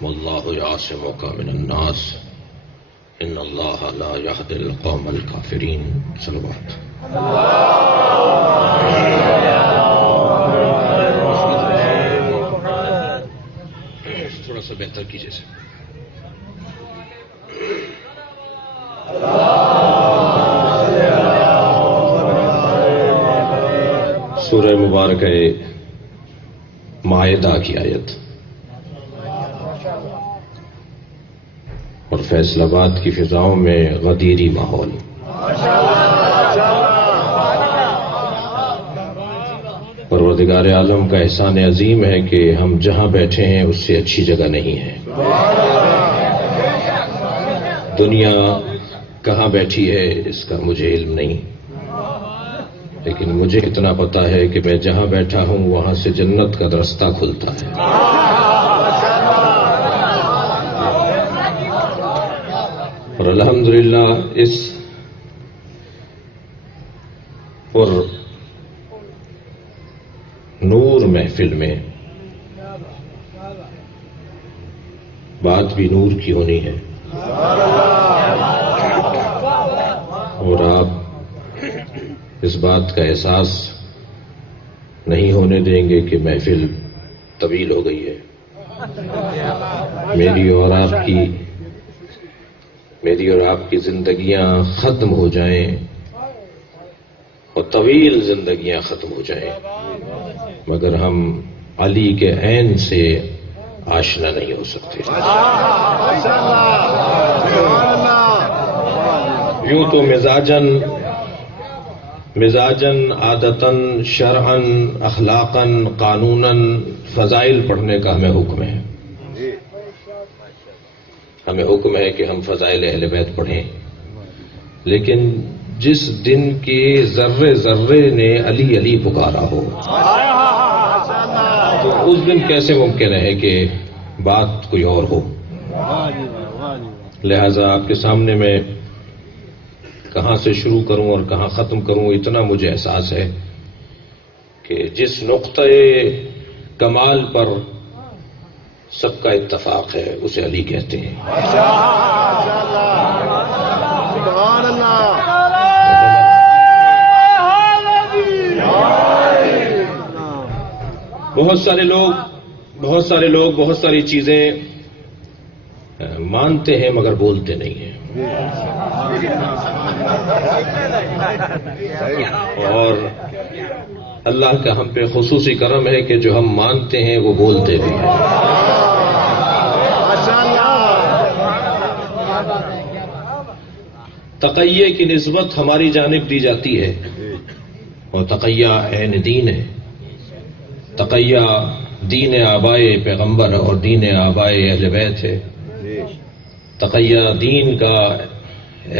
واللہ یعصمک من الناس ان اللہ لا یہدی القوم الکافرین. صلوات. تھوڑا سا بہتر کیجیے سر. سورہ مبارکہ مائدہ کی آیت اور فیصل آباد کی فضاؤں میں غدیری ماحول. پروردگار عالم کا احسان عظیم ہے کہ ہم جہاں بیٹھے ہیں اس سے اچھی جگہ نہیں ہے. دنیا کہاں بیٹھی ہے اس کا مجھے علم نہیں، لیکن مجھے اتنا پتا ہے کہ میں جہاں بیٹھا ہوں وہاں سے جنت کا رستہ کھلتا ہے. اور الحمدللہ اس پر نور محفل میں بات بھی نور کی ہونی ہے، اور آپ اس بات کا احساس نہیں ہونے دیں گے کہ محفل طویل ہو گئی ہے. میری اور آپ کی زندگیاں ختم ہو جائیں اور طویل زندگیاں ختم ہو جائیں، مگر ہم علی کے عین سے آشنا نہیں ہو سکتے. یوں تو مزاجن عادتاً شرعاً اخلاقاً قانوناً فضائل پڑھنے کا ہمیں حکم ہے. ہمیں حکم ہے کہ ہم فضائل اہل بیت پڑھیں، لیکن جس دن کے ذرے ذرے نے علی علی پکارا ہو تو اس دن کیسے ممکن ہے کہ بات کوئی اور ہو. لہذا آپ کے سامنے میں کہاں سے شروع کروں اور کہاں ختم کروں اتنا مجھے احساس ہے کہ جس نقطۂ کمال پر سب کا اتفاق ہے اسے علی کہتے ہیں. بہت سارے لوگ بہت ساری چیزیں مانتے ہیں مگر بولتے نہیں ہیں، اور اللہ کا ہم پہ خصوصی کرم ہے کہ جو ہم مانتے ہیں وہ بولتے بھی ہیں. تقیہ کی نسبت ہماری جانب دی جاتی ہے اور تقیہ عین دین ہے. تقیہ دین آبائے پیغمبر اور دین آبائے اہل بیت ہے. تقیہ دین کا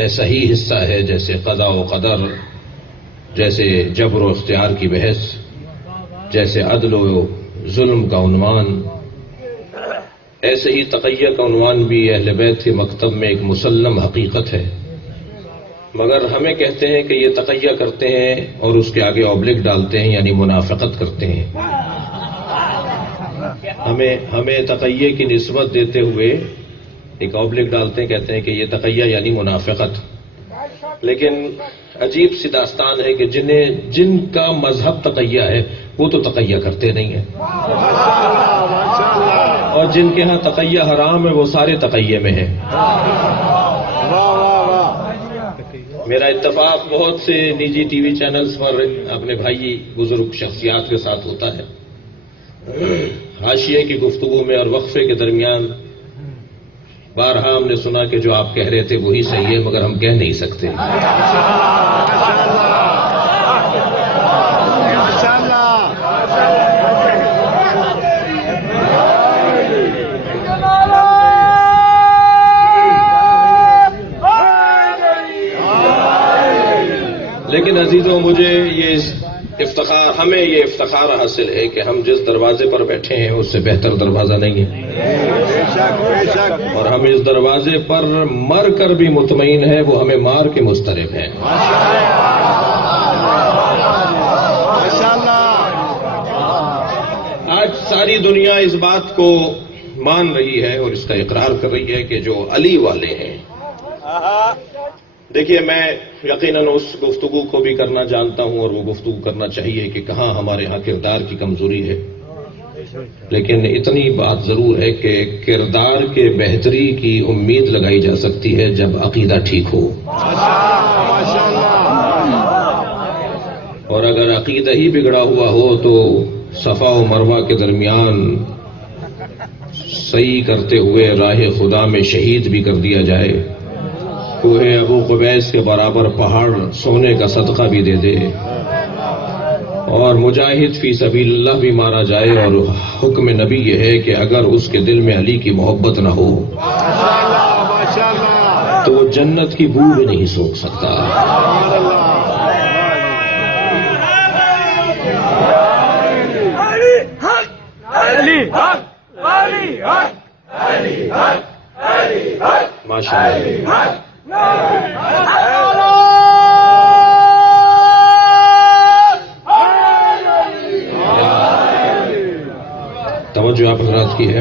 ایسا ہی حصہ ہے جیسے قضاء و قدر، جیسے جبر و اختیار کی بحث، جیسے عدل و ظلم کا عنوان. ایسے ہی تقیہ کا عنوان بھی اہل بیت کے مکتب میں ایک مسلم حقیقت ہے، مگر ہمیں کہتے ہیں کہ یہ تقیہ کرتے ہیں اور اس کے آگے اوبلک ڈالتے ہیں، یعنی منافقت کرتے ہیں. ہمیں تقیہ کی نسبت دیتے ہوئے ایک اوبلک ڈالتے ہیں، کہتے ہیں کہ یہ تقیہ یعنی منافقت. لیکن عجیب سی داستان ہے کہ جن کا مذہب تقیہ ہے وہ تو تقیہ کرتے نہیں ہیں، اور جن کے ہاں تقیہ حرام ہے وہ سارے تقیہ میں ہیں. میرا اتفاق بہت سے نجی ٹی وی چینلز پر اپنے بھائی بزرگ شخصیات کے ساتھ ہوتا ہے. حاشیے کی گفتگو میں اور وقفے کے درمیان بارہا ہم نے سنا کہ جو آپ کہہ رہے تھے وہی صحیح ہے، مگر ہم کہہ نہیں سکتے. لیکن عزیزوں، مجھے ہمیں یہ افتخار حاصل ہے کہ ہم جس دروازے پر بیٹھے ہیں اس سے بہتر دروازہ نہیں ہے، اور ہم اس دروازے پر مر کر بھی مطمئن ہیں وہ ہمیں مار کے مضطرب ہیں. آج ساری دنیا اس بات کو مان رہی ہے اور اس کا اقرار کر رہی ہے کہ جو علی والے ہیں. دیکھیے میں یقیناً اس گفتگو کو بھی کرنا جانتا ہوں اور وہ گفتگو کرنا چاہیے کہ کہاں ہمارے ہاں کردار کی کمزوری ہے، لیکن اتنی بات ضرور ہے کہ کردار کے بہتری کی امید لگائی جا سکتی ہے جب عقیدہ ٹھیک ہو. اور اگر عقیدہ ہی بگڑا ہوا ہو تو صفا و مروہ کے درمیان صحیح کرتے ہوئے راہ خدا میں شہید بھی کر دیا جائے، کوہ ابو قبیس کے برابر پہاڑ سونے کا صدقہ بھی دے دے، اور مجاہد فی سبیل اللہ بھی مارا جائے، اور حکم نبی یہ ہے کہ اگر اس کے دل میں علی کی محبت نہ ہو تو وہ جنت کی بو بھی نہیں سونکھ سکتا. ماشاء اللہ. توجہ آپ حضرات کی ہے.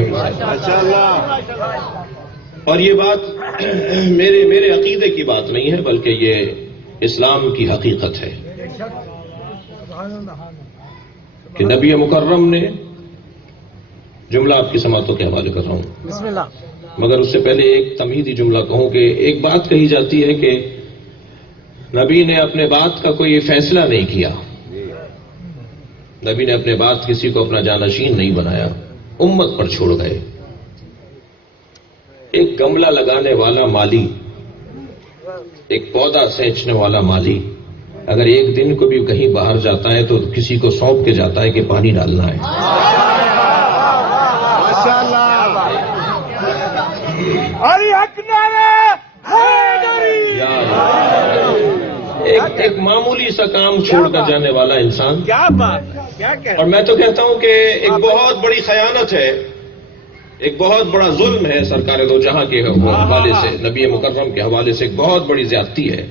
اور یہ بات میرے عقیدے کی بات نہیں ہے بلکہ یہ اسلام کی حقیقت ہے کہ نبی مکرم نے، جملہ آپ کی سماعتوں کے حوالے کر رہا ہوں بسم اللہ، مگر اس سے پہلے ایک تمہیدی جملہ کہوں کہ ایک بات کہی جاتی ہے کہ نبی نے اپنے بات کا کوئی فیصلہ نہیں کیا، نبی نے اپنے بات کسی کو اپنا جانشین نہیں بنایا، امت پر چھوڑ گئے. ایک گملہ لگانے والا مالی، ایک پودا سینچنے والا مالی اگر ایک دن کو بھی کہیں باہر جاتا ہے تو کسی کو سونپ کے جاتا ہے کہ پانی ڈالنا ہے. ایک معمولی سا کام چھوڑ کر جانے والا انسان، کیا بات ہے، اور میں تو کہتا ہوں کہ ایک بہت بڑی خیانت ہے، ایک بہت بڑا ظلم ہے سرکار دو جہاں کے حوالے سے، نبی مکرم کے حوالے سے ایک بہت بڑی زیادتی ہے.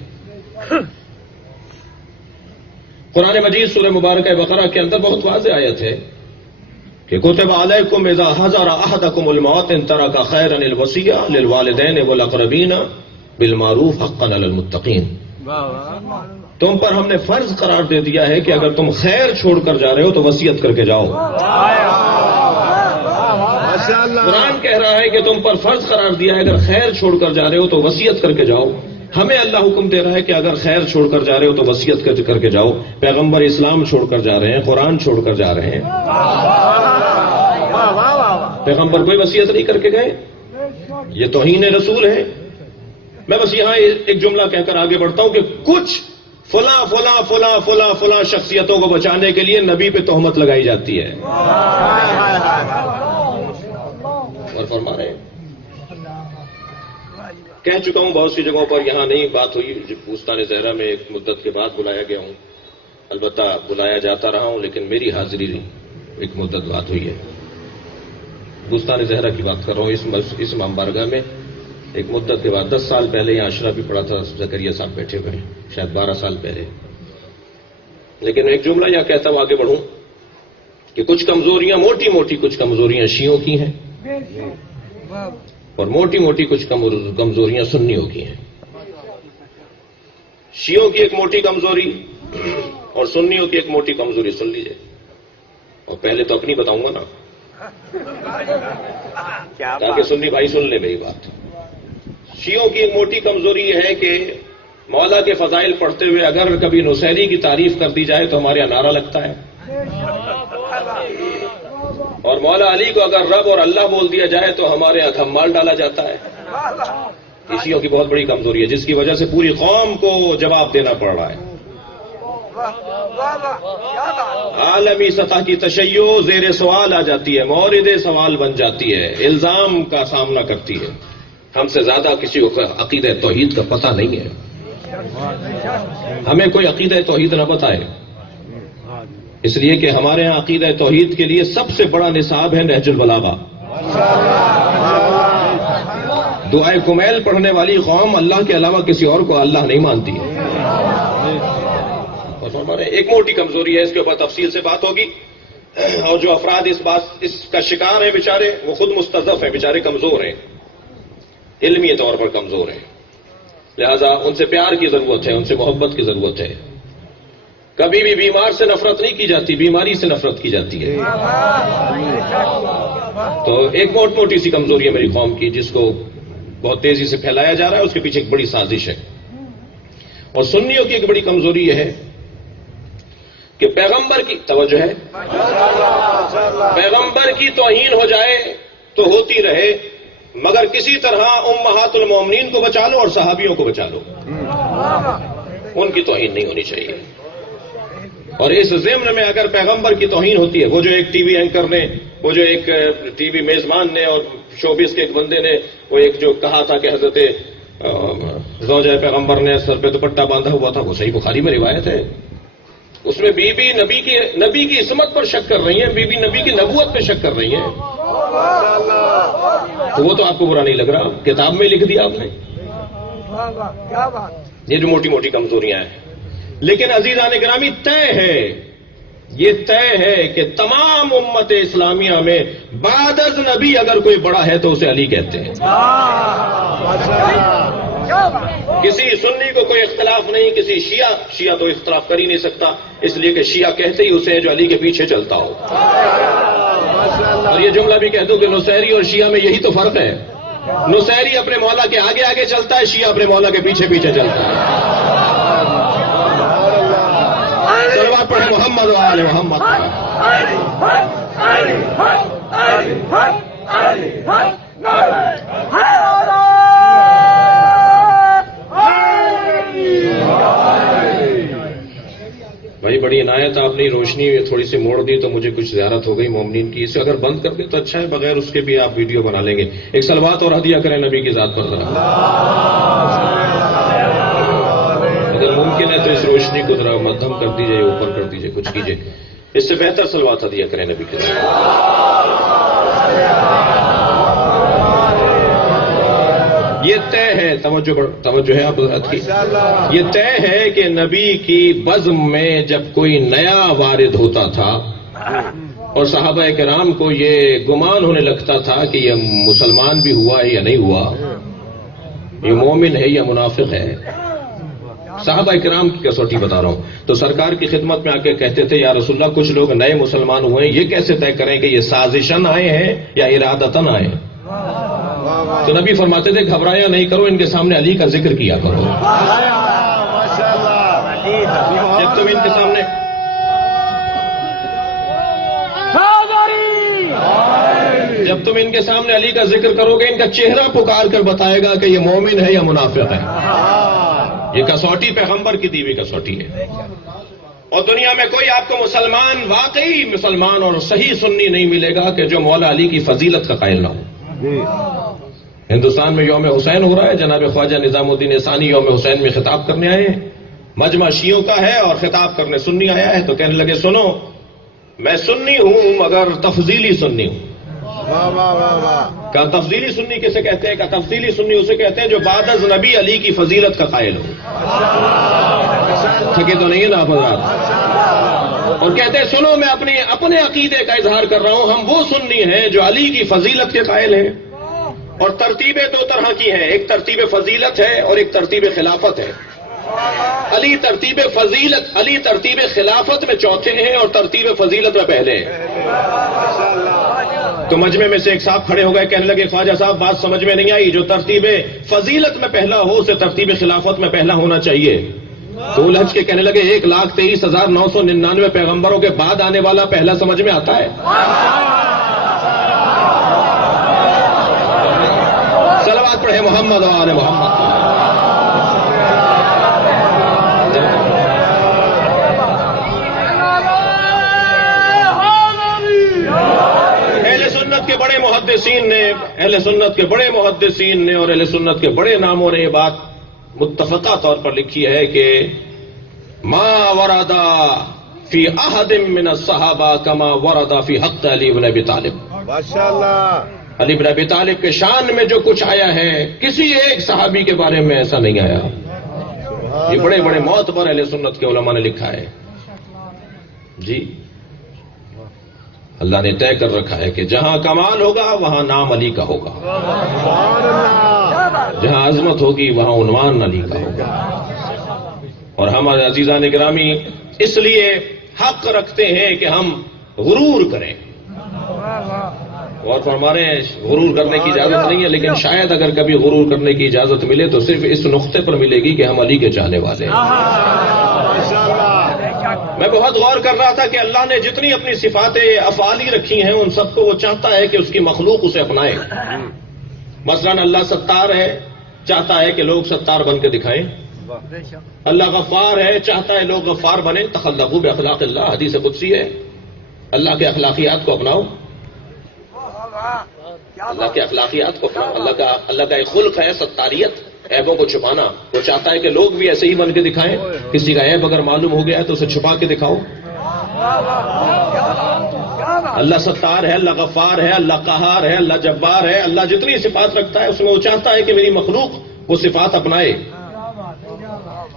قرآن مجید سورہ مبارکہ بقرہ کے اندر بہت واضح آیت ہے کہ کتب علیکم اذا حضر احدکم الموت ان ترک خیرا الوصیہ للوالدین والاقربین بالمعروف حقا علی المتقین. تم پر ہم نے فرض قرار دے دیا ہے کہ اگر تم خیر چھوڑ کر جا رہے ہو تو وصیت کر کے جاؤ. قرآن کہہ رہا ہے کہ تم پر فرض قرار دیا ہے اگر خیر چھوڑ کر جا رہے ہو تو وصیت کر کے جاؤ. ہمیں اللہ حکم دے رہا ہے کہ اگر خیر چھوڑ کر جا رہے ہو تو وصیت کر کے جاؤ. پیغمبر اسلام چھوڑ کر جا رہے ہیں، قرآن چھوڑ کر جا رہے ہیں، پیغمبر کوئی وصیت نہیں کر کے گئے، یہ توہین رسول ہے. میں بس یہاں ایک جملہ کہہ کر آگے بڑھتا ہوں کہ کچھ فلاں فلاں فلاں فلاں فلاں شخصیتوں کو بچانے کے لیے نبی پہ تہمت لگائی جاتی ہے، اور فرما رہے ہیں. کہہ چکا ہوں بہت سی جگہوں پر، یہاں نہیں بات ہوئی. بوستان زہرا میں ایک مدت کے بعد بلایا گیا ہوں، البتہ بلایا جاتا رہا ہوں لیکن میری حاضری ایک مدت بات ہوئی ہے. بوستان زہرا کی بات کر رہا ہوں. اس امام بارگاہ میں ایک مدت کے بعد 10 سال پہلے یہاں اشرف بھی پڑا تھا، زکریا صاحب بیٹھے ہوئے ہیں، شاید 12 سال پہلے. لیکن ایک جملہ یہاں کہتا ہوں آگے بڑھوں کہ کچھ کمزوریاں، موٹی موٹی کچھ کمزوریاں شیعوں کی ہیں اور موٹی موٹی کچھ کمزوریاں سنیوں کی ہیں. شیعوں کی ایک موٹی کمزوری اور سنیوں کی ایک موٹی کمزوری سن لیجئے، اور پہلے تو اپنی بتاؤں گا نا تاکہ سنی بھائی سن لے میری بات. شیعوں کی ایک موٹی کمزوری یہ ہے کہ مولا کے فضائل پڑھتے ہوئے اگر کبھی نصیری کی تعریف کر دی جائے تو ہمارے یہاں نعرہ لگتا ہے، اور مولا علی کو اگر رب اور اللہ بول دیا جائے تو ہمارے یہاں دھمال ڈالا جاتا ہے. یہ شیعوں کی بہت بڑی کمزوری ہے جس کی وجہ سے پوری قوم کو جواب دینا پڑ رہا ہے. عالمی سطح کی تشیع زیر سوال آ جاتی ہے، مورد سوال بن جاتی ہے، الزام کا سامنا کرتی ہے. ہم سے زیادہ کسی کو عقیدہ توحید کا پتہ نہیں ہے. ہمیں کوئی عقیدہ توحید نہ بتائے، اس لیے کہ ہمارے ہاں عقیدہ توحید کے لیے سب سے بڑا نصاب ہے نہج البلاغہ. دعائے کمیل پڑھنے والی قوم اللہ کے علاوہ کسی اور کو اللہ نہیں مانتی ہے. اور ہمارے ایک موٹی کمزوری ہے، اس کے اوپر تفصیل سے بات ہوگی. اور جو افراد اس کا شکار ہیں بیچارے، وہ خود مستضعف ہیں، بیچارے کمزور ہیں، علمی طور پر کمزور ہیں، لہذا ان سے پیار کی ضرورت ہے، ان سے محبت کی ضرورت ہے۔ کبھی بھی بیمار سے نفرت نہیں کی جاتی، بیماری سے نفرت کی جاتی ہے۔ تو ایک موٹی سی کمزوری ہے میری قوم کی، جس کو بہت تیزی سے پھیلایا جا رہا ہے، اس کے پیچھے ایک بڑی سازش ہے۔ اور سنیوں کی ایک بڑی کمزوری یہ ہے کہ پیغمبر کی توجہ ہے، پیغمبر کی توہین ہو جائے تو ہوتی رہے، مگر کسی طرح امہات المومنین کو بچا لو اور صحابیوں کو بچا لو، ان کی توہین نہیں ہونی چاہیے۔ اور اس ضمن میں اگر پیغمبر کی توہین ہوتی ہے، وہ جو ایک ٹی وی اینکر نے، وہ جو ایک ٹی وی میزبان نے اور شوبز کے ایک بندے نے وہ ایک جو کہا تھا کہ حضرت زوجہ پیغمبر نے سر پہ دوپٹہ باندھا ہوا تھا، وہ صحیح بخاری میں روایت ہے، اس میں بی بی نبی کی عصمت پر شک کر رہی ہیں، بی بی نبی کی نبوت پہ شک کر رہی ہیں، تو وہ تو آپ کو برا نہیں لگ رہا، کتاب میں لکھ دیا آپ نے۔ یہ جو موٹی موٹی کمزوریاں ہیں، لیکن عزیزان گرامی یہ طے ہے کہ تمام امت اسلامیہ میں بعد از نبی اگر کوئی بڑا ہے تو اسے علی کہتے ہیں۔ کسی سنی کو کوئی اختلاف نہیں، کسی شیعہ تو اختلاف کر ہی نہیں سکتا، اس لیے کہ شیعہ کہتے ہی اسے جو علی کے پیچھے چلتا ہو۔ اور یہ جملہ بھی کہہ دوں کہ نصیری اور شیعہ میں یہی تو فرق ہے، نصیری اپنے مولا کے آگے آگے چلتا ہے، شیعہ اپنے مولا کے پیچھے پیچھے چلتا ہے۔ صلوات پڑھیں محمد و آل محمد۔ بھائی بڑی عنایت آپ نے روشنی تھوڑی سی موڑ دی تو مجھے کچھ زیارت ہو گئی مومنین کی، اسے اگر بند کر دیں تو اچھا ہے، بغیر اس کے بھی آپ ویڈیو بنا لیں گے۔ ایک صلوات اور ہدیہ کریں نبی کی ذات پر ذرا، اگر ممکن ہے تو اس روشنی کو ذرا مدھم کر دیجئے، اوپر کر دیجئے، کچھ کیجئے، اس سے بہتر صلوات ہدیہ کریں نبی کی ذات پر۔ یہ طے ہے، توجہ ہے آپ حضرات کی، یہ طے ہے کہ نبی کی بزم میں جب کوئی نیا وارد ہوتا تھا اور صحابہ کرام کو یہ گمان ہونے لگتا تھا کہ یہ مسلمان بھی ہوا ہے یا نہیں ہوا، یہ مومن ہے یا منافق ہے، صحابہ کرام کی کسوٹی بتا رہا ہوں، تو سرکار کی خدمت میں آ کے کہتے تھے یا رسول اللہ کچھ لوگ نئے مسلمان ہوئے ہیں، یہ کیسے طے کریں کہ یہ سازشاً آئے ہیں یا ارادتاً آئے ہیں؟ تو نبی فرماتے تھے گھبرایا نہیں کرو، ان کے سامنے علی کا ذکر کیا کرو۔ جب تم ان کے سامنے علی کا ذکر کرو گے، ان کا چہرہ پکار کر بتائے گا کہ یہ مومن ہے یا منافق ہے۔ یہ کسوٹی پیغمبر کی دی ہوئی کسوٹی ہے، اور دنیا میں کوئی آپ کو مسلمان، واقعی مسلمان اور صحیح سنی نہیں ملے گا کہ جو مولا علی کی فضیلت کا قائل نہ ہو۔ ہندوستان میں یوم حسین ہو رہا ہے، جناب خواجہ نظام الدین احسانی یوم حسین میں خطاب کرنے آئے ہیں، مجمع شیعوں کا ہے اور خطاب کرنے سنی آیا ہے، تو کہنے لگے سنو میں سنی ہوں مگر تفضیلی سنی ہوں۔ کہا تفضیلی سنی کسے کہتے ہیں؟ کہا تفضیلی سنی اسے کہتے ہیں جو بعد از نبی علی کی فضیلت کا قائل ہو۔ تھکے تو نہیں ہے نا آپ حضرات؟ اور کہتے ہیں سنو میں اپنے عقیدے کا اظہار کر رہا ہوں، ہم وہ سنی ہیں جو علی کی فضیلت کے قائل ہیں۔ اور ترتیبیں دو طرح کی ہیں، ایک ترتیب فضیلت ہے اور ایک ترتیب خلافت ہے۔ علی ترتیب خلافت میں چوتھے ہیں اور ترتیب فضیلت میں پہلے ہیں۔ تو مجمع میں سے ایک صاحب کھڑے ہو گئے، کہنے لگے خواجہ صاحب بات سمجھ میں نہیں آئی، جو ترتیب فضیلت میں پہلا ہو اسے ترتیب خلافت میں پہلا ہونا چاہیے۔ تو الجھ کے کہنے لگے 1,23,999 پیغمبروں کے بعد آنے والا پہلا سمجھ میں آتا ہے؟ صلوات پڑھے محمد و آل محمد۔ اہل سنت کے بڑے محدثین نے اور اہل سنت کے بڑے ناموں نے یہ بات متفقہ طور پر لکھی ہے کہ ما ورد فی احد من الصحابہ کما ورد فی حق علی بن ابی طالب۔ ماشاءاللہ، علی بن ابی طالب کے شان میں جو کچھ آیا ہے کسی ایک صحابی کے بارے میں ایسا نہیں آیا۔ یہ بڑے بڑے معتبر اہل سنت کے علماء نے لکھا ہے۔ جی اللہ نے طے کر رکھا ہے کہ جہاں کمال ہوگا وہاں نام علی کا ہوگا، جہاں عظمت ہوگی وہاں عنوان علی کا ہوگا۔ اور ہمارے عزیزان گرامی اس لیے حق رکھتے ہیں کہ ہم غرور کریں، اور ہمارے غرور کرنے کی اجازت نہیں ہے، لیکن شاید اگر کبھی غرور کرنے کی اجازت ملے تو صرف اس نقطے پر ملے گی کہ ہم علی کے چاہنے والے ہیں۔ میں بہت غور کر رہا تھا کہ اللہ نے جتنی اپنی صفات افعالی رکھی ہیں ان سب کو وہ چاہتا ہے کہ اس کی مخلوق اسے اپنائے۔ مثلا اللہ ستار ہے، چاہتا ہے کہ لوگ ستار بن کے دکھائیں۔ اللہ غفار ہے، چاہتا ہے لوگ غفار بنیں۔ تخلقوا باخلاق اللہ، حدیث قدسی ہے، اللہ کے اخلاقیات کو اپناؤ، اللہ کے اخلاقیات کو اپناؤ۔ اللہ کا ایک خلق ہے ستاریت، عیبوں کو چھپانا۔ وہ چاہتا ہے کہ لوگ بھی ایسے ہی بن کے دکھائیں، کسی کا عیب اگر معلوم ہو گیا ہے تو اسے چھپا کے دکھاؤ۔ اللہ ستار ہے، اللہ غفار ہے، اللہ قہار ہے، اللہ جبار ہے۔ اللہ جتنی صفات رکھتا ہے اس میں وہ چاہتا ہے کہ میری مخلوق وہ صفات اپنائے۔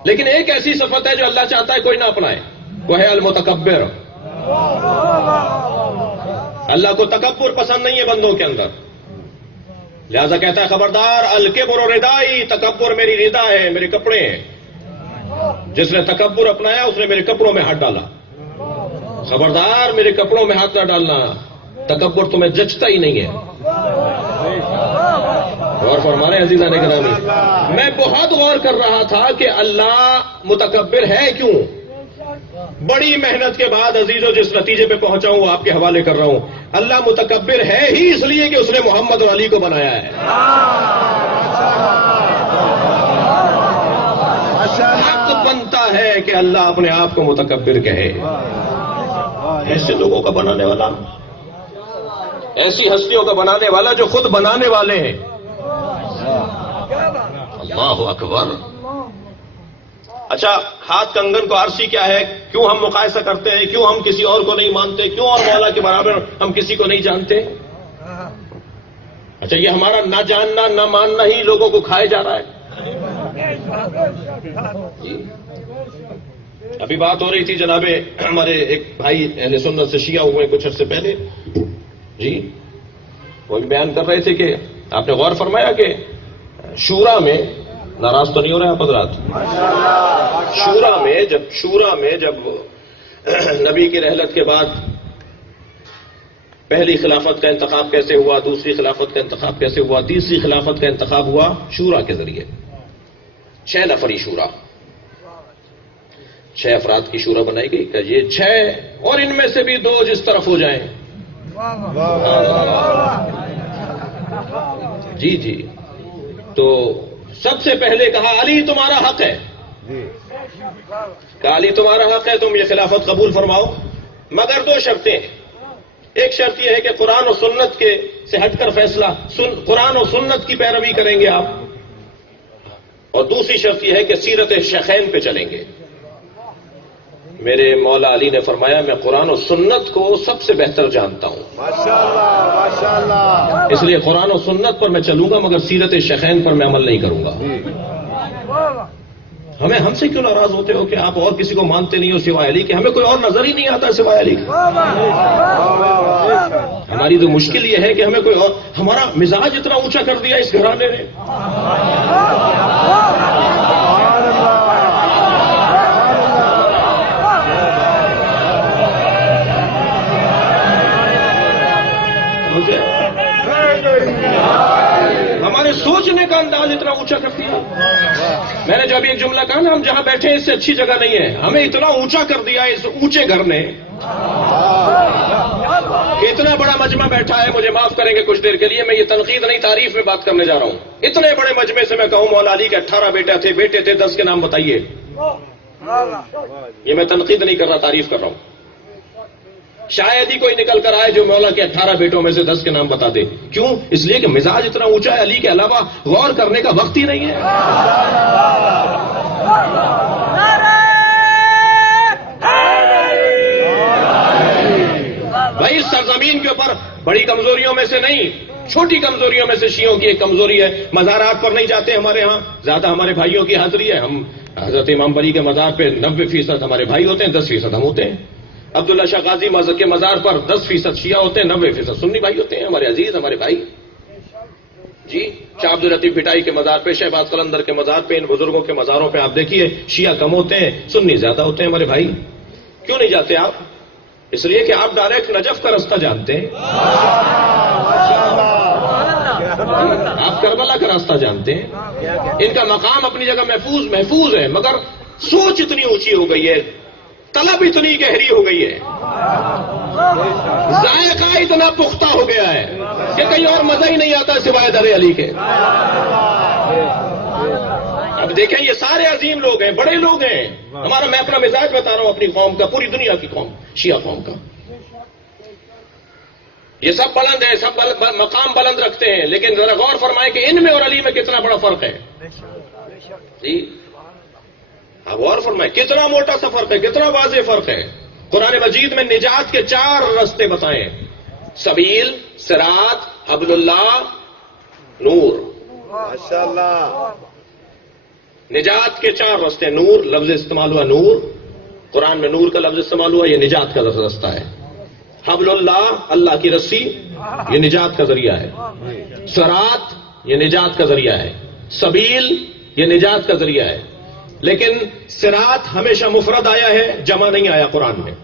لیکن ایک ایسی صفت ہے جو اللہ چاہتا ہے کوئی نہ اپنائے، وہ ہے المتکبر۔ اللہ کو تکبر پسند نہیں ہے بندوں کے اندر، لہذا کہتا ہے خبردار، الکبر ردائی، تکبر میری ردا ہے، میرے کپڑے ہیں۔ جس نے تکبر اپنایا اس نے میرے کپڑوں میں ہاتھ ڈالا۔ خبردار، میرے کپڑوں میں ہاتھ نہ ڈالنا، تکبر تمہیں جچتا ہی نہیں ہے۔ اور فرمانے عزیزان گرامی، میں بہت غور کر رہا تھا کہ اللہ متکبر ہے کیوں؟ بڑی محنت کے بعد عزیزوں جس نتیجے پہ پہنچا ہوں وہ آپ کے حوالے کر رہا ہوں۔ اللہ متکبر ہے ہی اس لیے کہ اس نے محمد اور علی کو بنایا ہے۔ حق بنتا ہے کہ اللہ اپنے آپ کو متکبر کہے۔ ایسے لوگوں کا بنانے والا، ایسی ہستیوں کا بنانے والا جو خود بنانے والے ہیں۔ اللہ اکبر۔ اچھا، ہاتھ کنگن کو عرصی کیا ہے؟ کیوں ہم مقایسہ کرتے ہیں؟ کیوں ہم کسی اور کو نہیں مانتے؟ کیوں اور مولا کے برابر ہم کسی کو نہیں جانتے؟ اچھا، یہ ہمارا نہ جاننا نہ ماننا ہی لوگوں کو کھائے جا رہا ہے۔ ابھی بات ہو رہی تھی جناب ہمارے ایک بھائی اہل سنت سے شیعہ ہوئے کچھ عرصے پہلے، جی وہ بھی بیان کر رہے تھے کہ آپ نے غور فرمایا کہ شورا میں، ناراض تو نہیں ہو رہے آپ حضرات؟ شورا میں جب نبی کی رحلت کے بعد پہلی خلافت کا انتخاب کیسے ہوا، دوسری خلافت کا انتخاب کیسے ہوا، تیسری خلافت کا انتخاب ہوا شورا کے ذریعے۔ 6 نفری شورا، 6 افراد کی شورا بنائی گئی کہ یہ 6 اور ان میں سے بھی 2 جس طرف ہو جائیں۔ جی جی، تو سب سے پہلے کہا علی تمہارا حق ہے، کہا علی تمہارا حق ہے، تم یہ خلافت قبول فرماؤ، مگر 2 شرطیں ہیں۔ ایک شرط یہ ہے کہ قرآن و سنت کے سے ہٹ کر فیصلہ، قرآن و سنت کی پیروی کریں گے آپ، اور دوسری شرط یہ ہے کہ سیرت شیخین پہ چلیں گے۔ میرے مولا علی نے فرمایا میں قرآن و سنت کو سب سے بہتر جانتا ہوں، اس لیے قرآن و سنت پر میں چلوں گا مگر سیرت شیخین پر میں عمل نہیں کروں گا۔ ہم سے کیوں ناراض ہوتے ہو کہ آپ اور کسی کو مانتے نہیں ہو سوائے علی کے؟ ہمیں کوئی اور نظر ہی نہیں آتا سوائے علی کے۔ ہماری تو مشکل یہ ہے کہ ہمیں کوئی اور، ہمارا مزاج اتنا اونچا کر دیا اس گھرانے نے۔ ہمارے سوچنے کا انداز اتنا اونچا کر دیا۔ میں نے جو ابھی ایک جملہ کہا نا، ہم جہاں بیٹھے ہیں اس سے اچھی جگہ نہیں ہے، ہمیں اتنا اونچا کر دیا اس اونچے گھر نے۔ اتنا بڑا مجمع بیٹھا ہے، مجھے معاف کریں گے کچھ دیر کے لیے، میں یہ تنقید نہیں تعریف میں بات کرنے جا رہا ہوں۔ اتنے بڑے مجمع سے میں کہوں مولا علی کے 18 بیٹے تھے 10 کے نام بتائیے، یہ میں تنقید نہیں کر رہا، تعریف کر رہا ہوں۔ شاید ہی کوئی نکل کر آئے جو مولا کے 18 بیٹوں میں سے 10 کے نام بتا دے۔ کیوں؟ اس لیے کہ مزاج اتنا اونچا ہے، علی کے علاوہ غور کرنے کا وقت ہی نہیں ہے۔ بھائی اس سرزمین کے اوپر بڑی کمزوریوں میں سے نہیں، چھوٹی کمزوریوں میں سے شیعوں کی ایک کمزوری ہے، مزارات پر نہیں جاتے ہمارے ہاں، زیادہ ہمارے بھائیوں کی حاضری ہے، ہم حضرت امام بلی کے مزار پہ 90% ہمارے بھائی ہوتے ہیں، 10% ہم ہوتے ہیں۔ عبداللہ شاہ غازی کے مزار پر 10% شیعہ ہوتے ہیں، 90% سنی بھائی ہوتے ہیں، ہمارے عزیز، ہمارے بھائی. جی شاہ عبد الطیف بھٹائی کے مزار پہ، شہباز قلندر کے مزار پہ، ان بزرگوں کے مزاروں پہ آپ دیکھیے شیعہ کم ہوتے ہیں، سنی زیادہ ہوتے ہیں ہمارے بھائی. کیوں نہیں جاتے آپ؟ اس لیے کہ آپ ڈائریکٹ نجف کا رستہ جانتے ہیں، آپ کربلا کا راستہ جانتے ہیں. ان کا مقام اپنی جگہ محفوظ ہے، مگر سوچ اتنی اونچی ہو گئی ہے، طلب اتنی گہری ہو گئی ہے، ذائقہ اتنا پختہ ہو گیا ہے کہ کہیں اور مزہ ہی نہیں آتا سوائے در علی کے. اب دیکھیں یہ سارے عظیم لوگ ہیں، بڑے لوگ ہیں. میں اپنا مزاج بتا رہا ہوں اپنی قوم کا، پوری دنیا کی قوم، شیعہ قوم کا. یہ سب بلند ہیں، سب مقام بلند رکھتے ہیں، لیکن ذرا غور فرمائیں کہ ان میں اور علی میں کتنا بڑا فرق ہے. جی اب غور فرمائیں کتنا موٹا سا فرق ہے، کتنا واضح فرق ہے. قرآن مجید میں نجات کے 4 راستے بتائے: سبیل، صراط، حبل اللہ، نور. ماشاءاللہ. نجات کے 4 راستے. نور لفظ استعمال ہوا، نور قرآن میں نور کا لفظ استعمال ہوا، یہ نجات کا راستہ ہے. حبل اللہ، اللہ کی رسی، یہ نجات کا ذریعہ ہے. صراط یہ نجات کا ذریعہ ہے. سبیل یہ نجات کا ذریعہ ہے. لیکن صراط ہمیشہ مفرد آیا ہے، جمع نہیں آیا قرآن میں.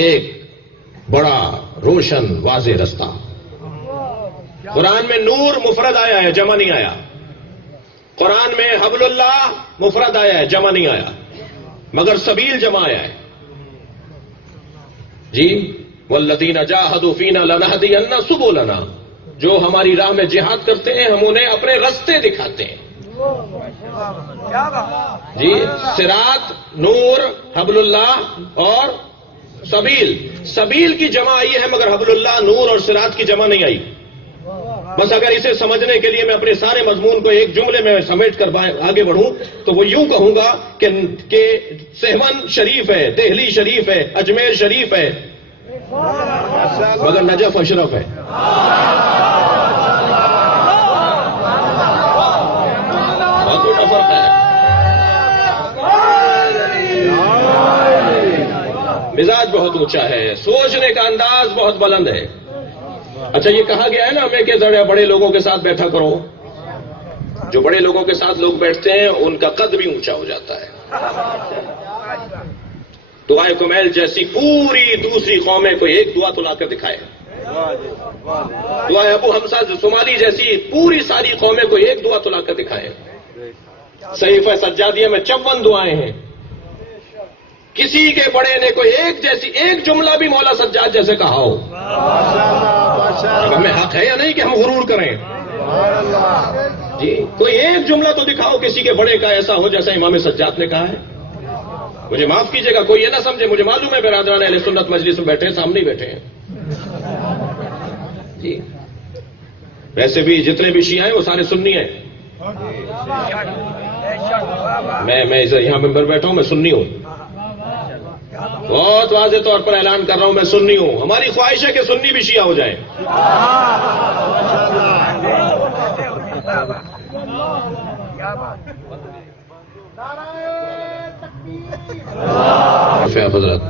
ایک بڑا روشن واضح رستہ. قرآن میں نور مفرد آیا ہے، جمع نہیں آیا. قرآن میں حبل اللہ مفرد آیا ہے، جمع نہیں آیا، مگر سبیل جمع آیا ہے. جی والذین جاہدوا فینا لنہدینہم سبلنا، جو ہماری راہ میں جہاد کرتے ہیں ہم انہیں اپنے رستے دکھاتے ہیں. جی صراط، نور، حبل اللہ اور سبیل. سبیل کی جمع آئی ہے مگر حبل اللہ، نور اور صراط کی جمع نہیں آئی. بس اگر اسے سمجھنے کے لیے میں اپنے سارے مضمون کو ایک جملے میں سمیٹ کر آگے بڑھوں تو وہ یوں کہوں گا کہ سہون شریف ہے، دہلی شریف ہے، اجمیر شریف ہے، مگر نجف اشرف ہے. بہت بڑا فرق ہے. مزاج بہت اونچا ہے، سوچنے کا انداز بہت بلند ہے. اچھا یہ کہا گیا ہے نا ہمیں کہ ذرا بڑے لوگوں کے ساتھ بیٹھا کرو. جو بڑے لوگوں کے ساتھ لوگ بیٹھتے ہیں ان کا قد بھی اونچا ہو جاتا ہے. دعائے کمیل جیسی پوری دوسری قومیں کوئی ایک دعا تو لا کر دکھائے. دعائے ابو حمزہ صومالی جیسی پوری ساری قومیں کوئی ایک دعا تو لا کر دکھائے. صحیفہ سجادیہ میں 54 دعائیں ہیں. کسی کے بڑے نے کوئی ایک جملہ بھی مولا سجاد جیسے کہا ہو. ہمیں حق ہے یا نہیں کہ ہم غرور کریں؟ جی کوئی ایک جملہ تو دکھاؤ کسی کے بڑے کا ایسا ہو جیسا امام سجاد نے کہا ہے. مجھے معاف کیجئے گا، کوئی یہ نہ سمجھے، مجھے معلوم ہے برادران اہل سنت مجلس میں بیٹھے ہیں، سامنے بیٹھے ہیں. جی ویسے بھی جتنے بھی شیعہ ہیں وہ سارے سنی ہیں. میں یہاں ممبر بیٹھا ہوں، میں سنی ہوں. بہت واضح طور پر اعلان کر رہا ہوں میں سنی ہوں. ہماری خواہش ہے کہ سنی بھی شیعہ ہو جائیں. حضرت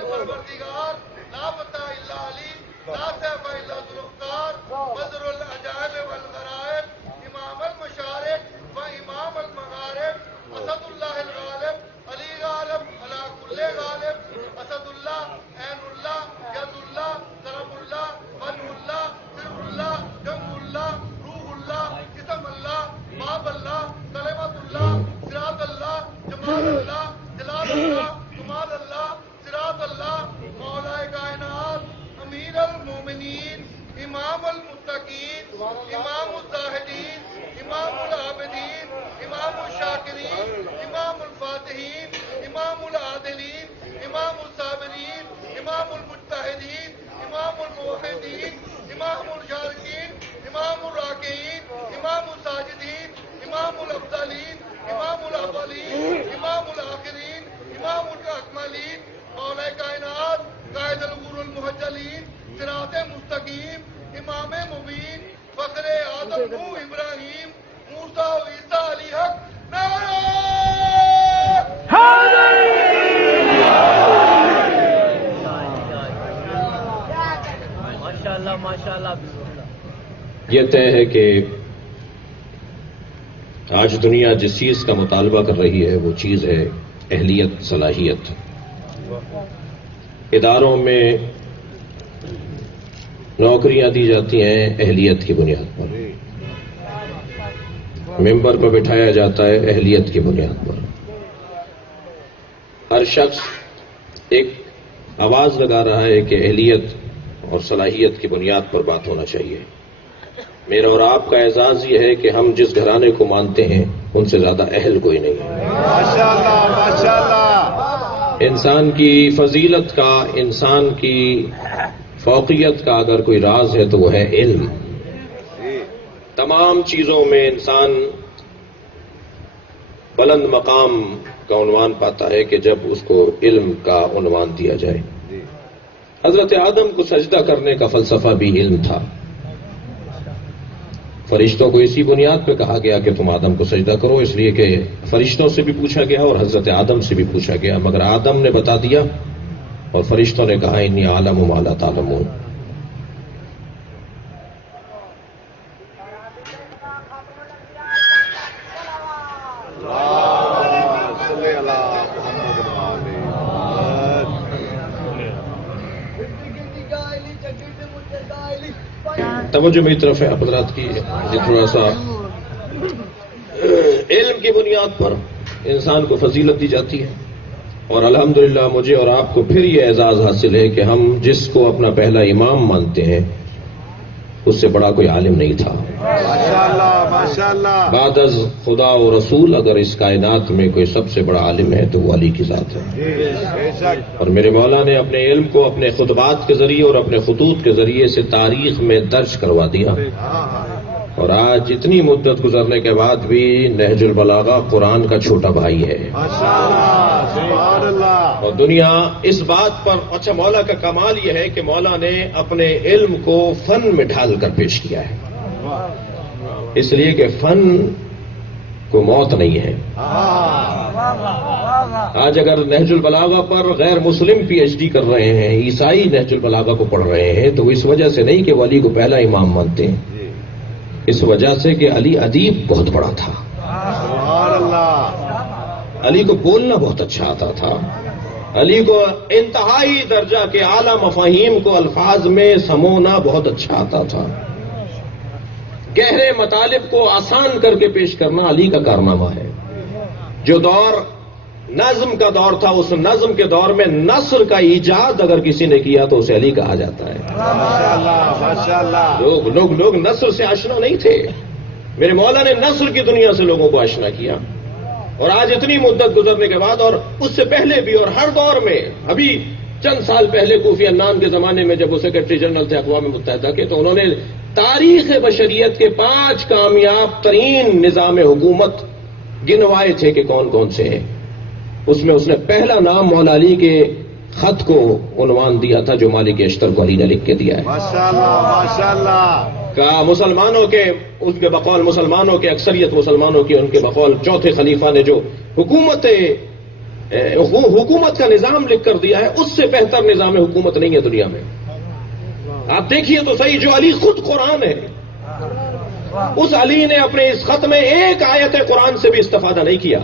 پروردگار لا فتح الا علی لا سیف الا ذوالفقار بدر العجائب والغرائب امام المشارق یہ طے ہے کہ آج دنیا جس چیز کا مطالبہ کر رہی ہے وہ چیز ہے اہلیت، صلاحیت۔ اداروں میں نوکریاں دی جاتی ہیں اہلیت کی بنیاد پر، ممبر پر بٹھایا جاتا ہے اہلیت کی بنیاد پر۔ ہر شخص ایک آواز لگا رہا ہے کہ اہلیت اور صلاحیت کی بنیاد پر بات ہونا چاہیے۔ میرا اور آپ کا اعزاز یہ ہے کہ ہم جس گھرانے کو مانتے ہیں ان سے زیادہ اہل کوئی نہیں ہے۔ ماشاءاللہ ماشاءاللہ۔ انسان کی فضیلت کا، انسان کی فوقیت کا اگر کوئی راز ہے تو وہ ہے علم۔ تمام چیزوں میں انسان بلند مقام کا عنوان پاتا ہے کہ جب اس کو علم کا عنوان دیا جائے۔ حضرت آدم کو سجدہ کرنے کا فلسفہ بھی علم تھا۔ فرشتوں کو اسی بنیاد پہ کہا گیا کہ تم آدم کو سجدہ کرو، اس لیے کہ فرشتوں سے بھی پوچھا گیا اور حضرت آدم سے بھی پوچھا گیا، مگر آدم نے بتا دیا اور فرشتوں نے کہا انی اعلم ما لا تعلمون۔ توجہ میری طرف ہے حضرات کی، تھوڑا سا علم کی بنیاد پر انسان کو فضیلت دی جاتی ہے، اور الحمدللہ مجھے اور آپ کو پھر یہ اعزاز حاصل ہے کہ ہم جس کو اپنا پہلا امام مانتے ہیں اس سے بڑا کوئی عالم نہیں تھا۔ ماشاءاللہ ماشاءاللہ۔ بعد از خدا و رسول اگر اس کائنات میں کوئی سب سے بڑا عالم ہے تو وہ علی کی ذات ہے۔ بے شک۔ اور میرے مولا نے اپنے علم کو اپنے خطبات کے ذریعے اور اپنے خطوط کے ذریعے سے تاریخ میں درج کروا دیا، اور آج اتنی مدت گزرنے کے بعد بھی نہج البلاغہ قرآن کا چھوٹا بھائی ہے۔ ماشاءاللہ سبحان اللہ۔ اور دنیا اس بات پر، اچھا مولا کا کمال یہ ہے کہ مولا نے اپنے علم کو فن میں ڈھال کر پیش کیا ہے، اس لیے کہ فن کو موت نہیں ہے۔ آج اگر نہج البلاغہ پر غیر مسلم پی ایچ ڈی کر رہے ہیں، عیسائی نہج البلاغہ کو پڑھ رہے ہیں، تو اس وجہ سے نہیں کہ وہ علی کو پہلا امام مانتے ہیں، اس وجہ سے کہ علی ادیب بہت بڑا تھا، سبحان اللہ۔ علی کو بولنا بہت اچھا آتا تھا، علی کو انتہائی درجہ کے اعلیٰ مفاہیم کو الفاظ میں سمونا بہت اچھا آتا تھا، گہرے مطالب کو آسان کر کے پیش کرنا علی کا کارنامہ ہے۔ جو دور نظم کا دور تھا، اس نظم کے دور میں نثر کا ایجاد اگر کسی نے کیا تو اسے علی کہا جاتا ہے۔ ماشاءاللہ ماشاءاللہ۔ لوگ نثر سے آشنا نہیں تھے، میرے مولا نے نثر کی دنیا سے لوگوں کو آشنا کیا، اور آج اتنی مدت گزرنے کے بعد اور اس سے پہلے بھی اور ہر دور میں، ابھی چند سال پہلے کوفی عنان کے زمانے میں جب وہ سیکرٹری جنرل تھے اقوام متحدہ کے، تو انہوں نے تاریخ بشریت کے 5 کامیاب ترین نظام حکومت گنوائے تھے کہ کون کون سے ہیں۔ اس میں اس نے پہلا نام مولا علی کے خط کو عنوان دیا تھا جو مالک اشتر کو علی نے لکھ کے دیا ہے۔ ماشاءاللہ ماشاءاللہ۔ کا مسلمانوں کے، اس کے بقول مسلمانوں کے، اکثریت مسلمانوں کی، ان کے بقول چوتھے خلیفہ نے جو حکومت کا نظام لکھ کر دیا ہے، اس سے بہتر نظام حکومت نہیں ہے دنیا میں۔ آپ دیکھیے تو صحیح، جو علی خود قرآن ہے، اس علی نے اپنے اس خط میں ایک آیت قرآن سے بھی استفادہ نہیں کیا۔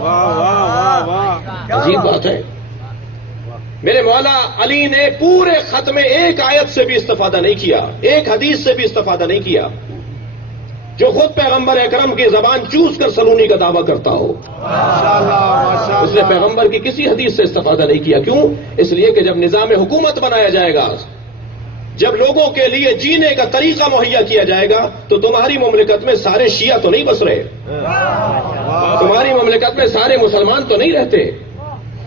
واہ واہ واہ واہ۔ عجیب بات ہے، میرے مولا علی نے پورے خط میں ایک آیت سے بھی استفادہ نہیں کیا، ایک حدیث سے بھی استفادہ نہیں کیا، جو خود پیغمبر اکرم کی زبان چوس کر سلونی کا دعویٰ کرتا ہو۔ ماشاءاللہ ماشاءاللہ۔ اس نے پیغمبر کی کسی حدیث سے استفادہ نہیں کیا۔ کیوں؟ اس لیے کہ جب نظام حکومت بنایا جائے گا، جب لوگوں کے لیے جینے کا طریقہ مہیا کیا جائے گا، تو تمہاری مملکت میں سارے شیعہ تو نہیں بس رہے، تمہاری مملکت میں سارے مسلمان تو نہیں رہتے۔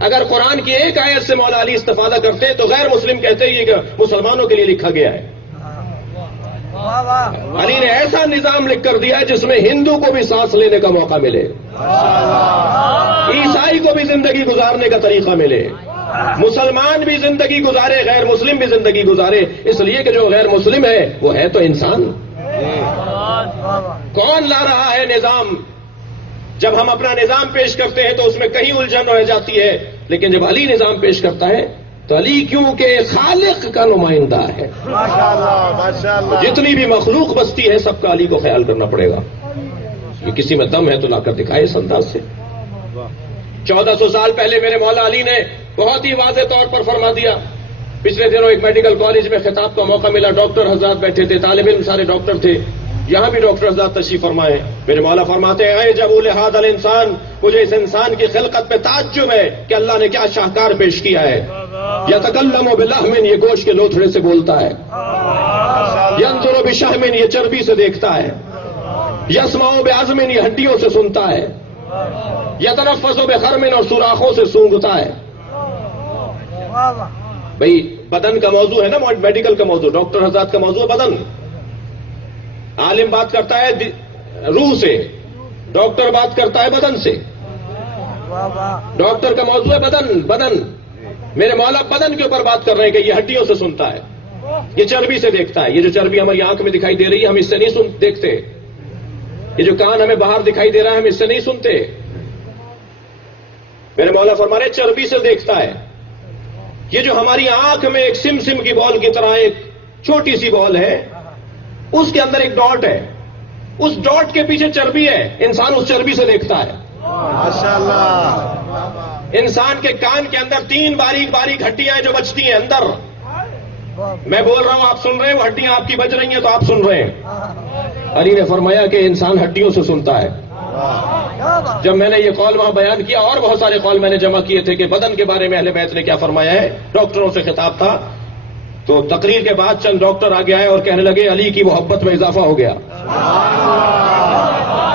اگر قرآن کی ایک آیت سے مولا علی استفادہ کرتے تو غیر مسلم کہتے یہ کہ مسلمانوں کے لیے لکھا گیا ہے۔ علی نے ایسا نظام لکھ کر دیا ہے جس میں ہندو کو بھی سانس لینے کا موقع ملے، عیسائی کو بھی زندگی گزارنے کا طریقہ ملے، مسلمان بھی زندگی گزارے، غیر مسلم بھی زندگی گزارے، اس لیے کہ جو غیر مسلم ہے وہ ہے تو انسان۔ کون لا رہا ہے نظام؟ جب ہم اپنا نظام پیش کرتے ہیں تو اس میں کہیں الجھن رہ جاتی ہے، لیکن جب علی نظام پیش کرتا ہے تو علی کیونکہ خالق کا نمائندہ ہے، ماشاءاللہ ماشاءاللہ جتنی بھی مخلوق بستی ہے سب کا علی کو خیال کرنا پڑے گا. یہ کسی میں دم ہے تو لا کر دکھائے اس انداز سے. 1400 سال پہلے میرے مولا علی نے بہت ہی واضح طور پر فرما دیا. پچھلے دنوں ایک میڈیکل کالج میں خطاب کا موقع ملا، ڈاکٹر حضرات بیٹھے تھے، طالب علم سارے ڈاکٹر تھے، یہاں بھی ڈاکٹر حضرات تشریف فرمائے. میرے مولا فرماتے ہیں اے جب لحاظ الانسان، مجھے اس انسان کی خلقت پہ تعجب ہے کہ اللہ نے کیا شاہکار پیش کیا ہے. یتکلم بلحم، یہ گوشت کے لوتھڑے سے بولتا ہے. ینظر بشحم، یہ چربی سے دیکھتا ہے. یسمع بعظم، یہ ہڈیوں سے سنتا ہے. یتنفس بخرم، اور سوراخوں سے سونگھتا ہے. بھئی بدن کا موضوع ہے نا، میڈیکل کا موضوع، ڈاکٹر حضرات کا موضوع ہے بدن. عالم بات کرتا ہے روح سے، ڈاکٹر بات کرتا ہے بدن سے. ڈاکٹر کا موضوع ہے بدن. میرے مولا بدن کے اوپر بات کر رہے ہیں کہ یہ ہڈیوں سے سنتا ہے، یہ چربی سے دیکھتا ہے. یہ جو چربی ہماری آنکھ میں دکھائی دے رہی ہے ہم اس سے نہیں دیکھتے. یہ جو کان ہمیں باہر دکھائی دے رہا ہے ہم اس سے نہیں سنتے. میرے مولا فرما رہے چربی سے دیکھتا ہے. یہ جو ہماری آنکھ میں ایک سم کی بال کی طرح ایک چھوٹی سی بال ہے، اس کے اندر ایک ڈاٹ ہے، اس ڈاٹ کے پیچھے چربی ہے. انسان اس چربی سے دیکھتا ہے. ماشاءاللہ انسان کے کان کے اندر 3 باریک باریک ہڈیاں ہیں جو بچتی ہیں اندر. میں بول رہا ہوں آپ سن رہے ہیں، وہ ہڈیاں آپ کی بج رہی ہیں تو آپ سن رہے ہیں. علی نے فرمایا کہ انسان ہڈیوں سے سنتا ہے. جب میں نے یہ قول وہاں بیان کیا، اور بہت سارے قول میں نے جمع کیے تھے کہ بدن کے بارے میں اہل بیت نے کیا فرمایا ہے، ڈاکٹروں سے خطاب تھا. تو تقریر کے بعد چند ڈاکٹر آگے آئے اور کہنے لگے علی کی محبت میں اضافہ ہو گیا.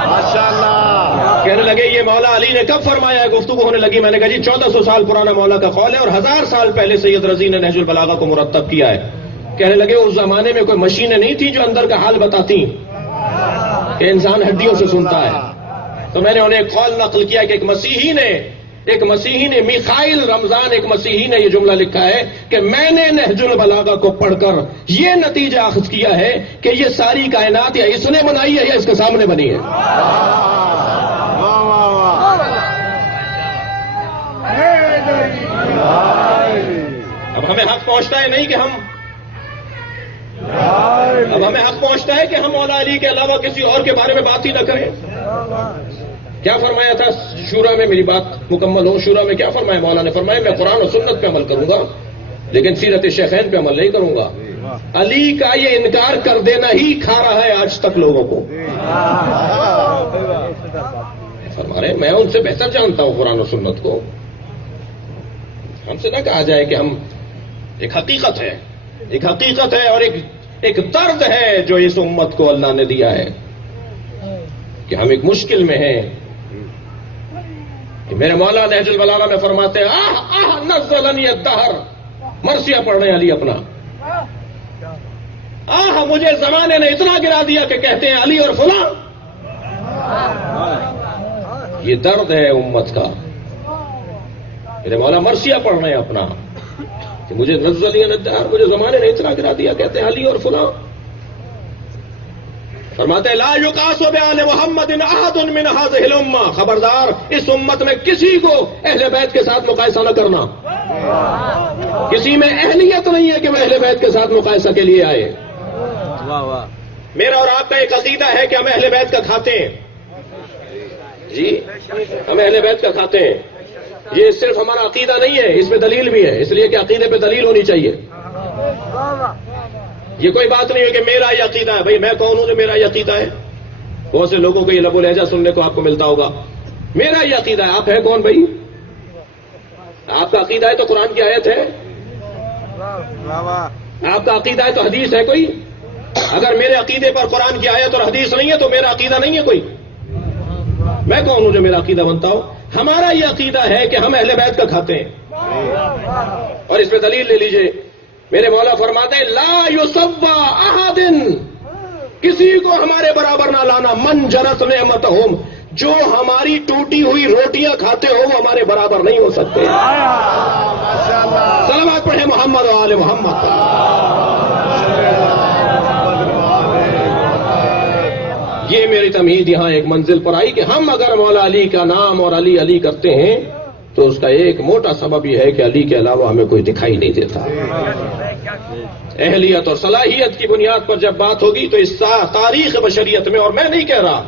ماشاءاللہ کہنے لگے یہ مولا علی نے کب فرمایا ہے. گفتگو ہونے لگی. میں نے کہا جی 1400 سال پرانا مولا کا قول ہے اور 1000 سال پہلے سید رضی نے نہج البلاغہ کو مرتب کیا ہے. کہنے لگے اس زمانے میں کوئی مشینیں نہیں تھی جو اندر کا حال بتاتی کہ انسان ہڈیوں سے سنتا ہے. تو میں نے انہیں ایک قول نقل کیا کہ ایک مسیحی نے میخائیل رمضان ایک مسیحی نے یہ جملہ لکھا ہے کہ میں نے نہج البلاغہ کو پڑھ کر یہ نتیجہ اخذ کیا ہے کہ یہ ساری کائنات یا اس نے بنائی ہے یا اس کے سامنے بنی ہے. اب ہمیں حق پہنچتا ہے نہیں کہ ہمیں حق پہنچتا ہے کہ ہم مولا علی کے علاوہ کسی اور کے بارے میں بات ہی نہ کریں. کیا فرمایا تھا شورا میں، میری بات مکمل ہو. شورا میں کیا فرمایا مولا نے؟ فرمایا میں قرآن و سنت پہ عمل کروں گا لیکن سیرت شیخین پہ عمل نہیں کروں گا. علی کا یہ انکار کر دینا ہی کھا رہا ہے آج تک لوگوں کو. فرما رہے میں ان سے بہتر جانتا ہوں قرآن و سنت کو. ہم سے نہ کہا جائے کہ ہم ایک حقیقت ہے اور ایک درد ہے جو اس امت کو اللہ نے دیا ہے کہ ہم ایک مشکل میں ہیں. میرے مولا نہج البلاغہ میں فرماتے ہیں آہ نزلنی الدہر، مرثیہ پڑھ رہے ہیں علی اپنا. آہ مجھے زمانے نے اتنا گرا دیا کہ کہتے ہیں علی اور فلاں. یہ درد ہے امت کا. میرے مولا مرثیہ پڑھ رہے ہیں اپنا کہ مجھے نزلنی الدہر، مجھے زمانے نے اتنا گرا دیا کہتے ہیں علی اور فلاں. فرماتے لا یقاس بآل محمد احد من هذه الامه، خبردار اس امت میں کسی کو اہل بیت کے ساتھ مقایسہ نہ کرنا. کسی میں اہلیت نہیں ہے کہ وہ اہل بیت کے ساتھ مقایسہ کے لیے آئے. میرا اور آپ کا ایک عقیدہ ہے کہ ہم اہل بیت کا کھاتے ہیں. جی ہم اہل بیت کا کھاتے ہیں. یہ صرف ہمارا عقیدہ نہیں ہے، اس میں دلیل بھی ہے، اس لیے کہ عقیدے پہ دلیل ہونی چاہیے. یہ کوئی بات نہیں ہے کہ میرا یہ عقیدہ ہے. بھائی میں کون ہوں جو میرا یہ عقیدہ ہے؟ بہت سے لوگوں کو یہ لب و لہجہ سننے کو آپ کو ملتا ہوگا. میرا یہ عقیدہ ہے. آپ ہے کون بھائی؟ آپ کا عقیدہ ہے تو قرآن کی آیت ہے. آپ کا عقیدہ ہے تو حدیث ہے کوئی. اگر میرے عقیدے پر قرآن کی آیت اور حدیث نہیں ہے تو میرا عقیدہ نہیں ہے کوئی. میں کون ہوں جو میرا عقیدہ بنتا ہوں؟ ہمارا یہ عقیدہ ہے کہ ہم اہل بیت کا کھاتے ہیں. اور اس پہ دلیل لے لیجئے. میرے مولا فرماتے ہیں لا یصبا احد، کسی کو ہمارے برابر نہ لانا. من جرت نعمتہم، جو ہماری ٹوٹی ہوئی روٹیاں کھاتے ہو وہ ہمارے برابر نہیں ہو سکتے. صلوات پڑھیں محمد و آل محمد. یہ میری تمہید یہاں ایک منزل پر آئی کہ ہم اگر مولا علی کا نام اور علی علی کرتے ہیں تو اس کا ایک موٹا سبب یہ ہے کہ علی کے علاوہ ہمیں کوئی دکھائی نہیں دیتا. اہلیت اور صلاحیت کی بنیاد پر جب بات ہوگی تو اس تاریخ بشریت میں، اور میں نہیں کہہ رہا،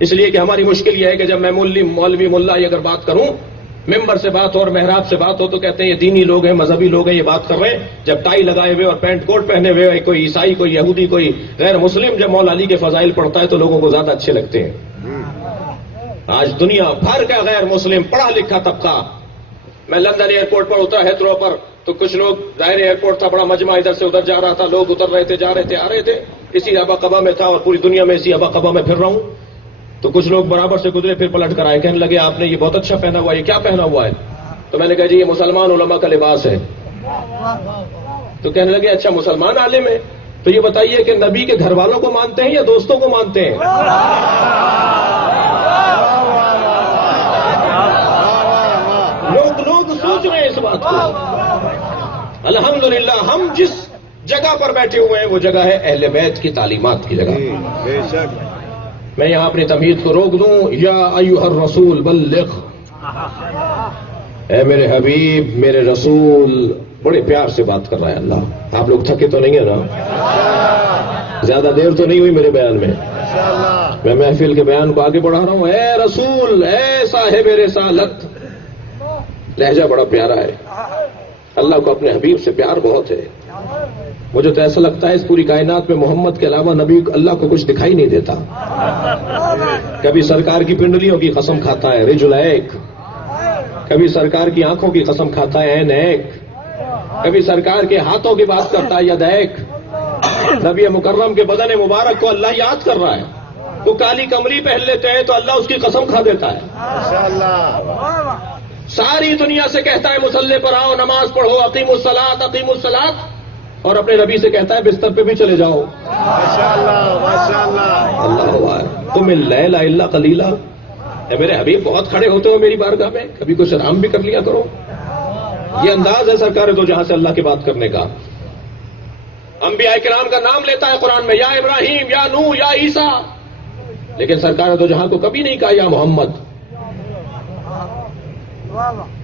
اس لیے کہ ہماری مشکل یہ ہے کہ جب میں مولوی ملا اگر بات کروں، ممبر سے بات ہو اور محراب سے بات ہو تو کہتے ہیں یہ دینی لوگ ہیں، مذہبی لوگ ہیں، یہ بات کر رہے ہیں. جب ٹائی لگائے ہوئے اور پینٹ کوٹ پہنے ہوئے کوئی عیسائی، کوئی یہودی، کوئی غیر مسلم جب مولا علی کے فضائل پڑھتا ہے تو لوگوں کو زیادہ اچھے لگتے ہیں. آج دنیا بھر کا غیر مسلم پڑھا لکھا طبقہ، میں لندن ایئرپورٹ پر اترا ہیتھرو پر تو کچھ لوگ، ظاہر ایئرپورٹ تھا بڑا مجمع، ادھر سے ادھر جا رہا تھا، لوگ اتر رہے تھے، جا رہے تھے، آ رہے تھے، اسی ابا قبا میں تھا اور پوری دنیا میں اسی ابا قبا میں پھر رہا ہوں. تو کچھ لوگ برابر سے گزرے، پھر پلٹ کر آئے، کہنے لگے آپ نے یہ بہت اچھا پہنا ہوا ہے، یہ کیا پہنا ہوا ہے؟ تو میں نے کہا جی یہ مسلمان علماء کا لباس ہے. تو کہنے لگے اچھا مسلمان عالم ہے، تو یہ بتائیے کہ نبی کے گھر والوں کو مانتے ہیں یا دوستوں کو مانتے ہیں؟ لوگ سوچ رہے ہیں اس بات کو. الحمدللہ ہم جس جگہ پر بیٹھے ہوئے ہیں وہ جگہ ہے اہل بیت کی تعلیمات کی جگہ. بے شک. میں یہاں اپنی تمہید کو روک دوں. یا ایھا الرسول بلغ، اے میرے حبیب، میرے رسول، بڑے پیار سے بات کر رہا ہے اللہ. آپ لوگ تھکے تو نہیں ہیں نا؟ زیادہ دیر تو نہیں ہوئی میرے بیان میں؟ میں محفل کے بیان کو آگے بڑھا رہا ہوں. اے رسول، اے صاحب رسالت. لہجہ بڑا پیارا ہے. اللہ کو اپنے حبیب سے پیار بہت ہے. مجھے تو ایسا لگتا ہے اس پوری کائنات میں محمد کے علاوہ نبی اللہ کو کچھ دکھائی نہیں دیتا. کبھی سرکار کی پنڈلیوں کی قسم کھتا ہے رجلیک، کبھی سرکار کی آنکھوں کی قسم کھتا ہے عینیک، کبھی سرکار کے ہاتھوں کی بات کرتا ہے یدیک. نبی مکرم کے بدن مبارک کو اللہ یاد کر رہا ہے. وہ کالی کمری پہن لیتے ہیں تو اللہ اس کی قسم کھا دیتا ہے. ساری دنیا سے کہتا ہے مسلح پر آؤ، نماز پڑھو، اقیموا الصلاۃ اقیموا الصلاۃ، اور اپنے نبی سے کہتا ہے بستر پہ بھی چلے جاؤ. اللہ تم اللیل الا قلیلا. اے میرے حبیب بہت کھڑے ہوتے ہو میری بارگاہ میں، کبھی کچھ آرام بھی کر لیا کرو. یہ انداز ہے سرکار تو جہاں سے اللہ کی بات کرنے کا. انبیاء کرام کا نام لیتا ہے قرآن میں، یا ابراہیم، یا نوح، یا عیسیٰ، لیکن سرکار تو جہاں کو کبھی نہیں کہا یا محمد.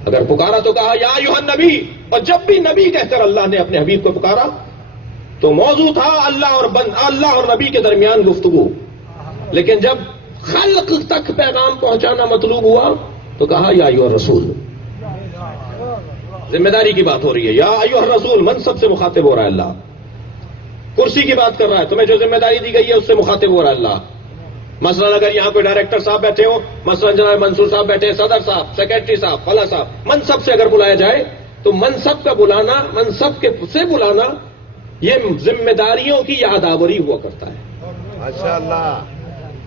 اگر پکارا تو کہا یا ایھا النبی. اور جب بھی نبی کہہ کر اللہ نے اپنے حبیب کو پکارا تو موضوع تھا اللہ اور نبی کے درمیان گفتگو. لیکن جب خلق تک پیغام پہنچانا مطلوب ہوا تو کہا یا ایھا الرسول. ذمہ داری کی بات ہو رہی ہے. یا ایھا الرسول، منصب سے مخاطب ہو رہا ہے اللہ. کرسی کی بات کر رہا ہے، تمہیں جو ذمہ داری دی گئی ہے اس سے مخاطب ہو رہا ہے اللہ. مثلا اگر یہاں کوئی ڈائریکٹر صاحب بیٹھے ہو، مثلا جناب منصور صاحب بیٹھے، صدر صاحب، سیکرٹری صاحب، فلاں صاحب، منصب سے اگر بلایا جائے تو منصب کا بلانا، منصب کے سے بلانا یہ ذمہ داریوں کی یادآوری ہوا کرتا ہے. ماشاءاللہ.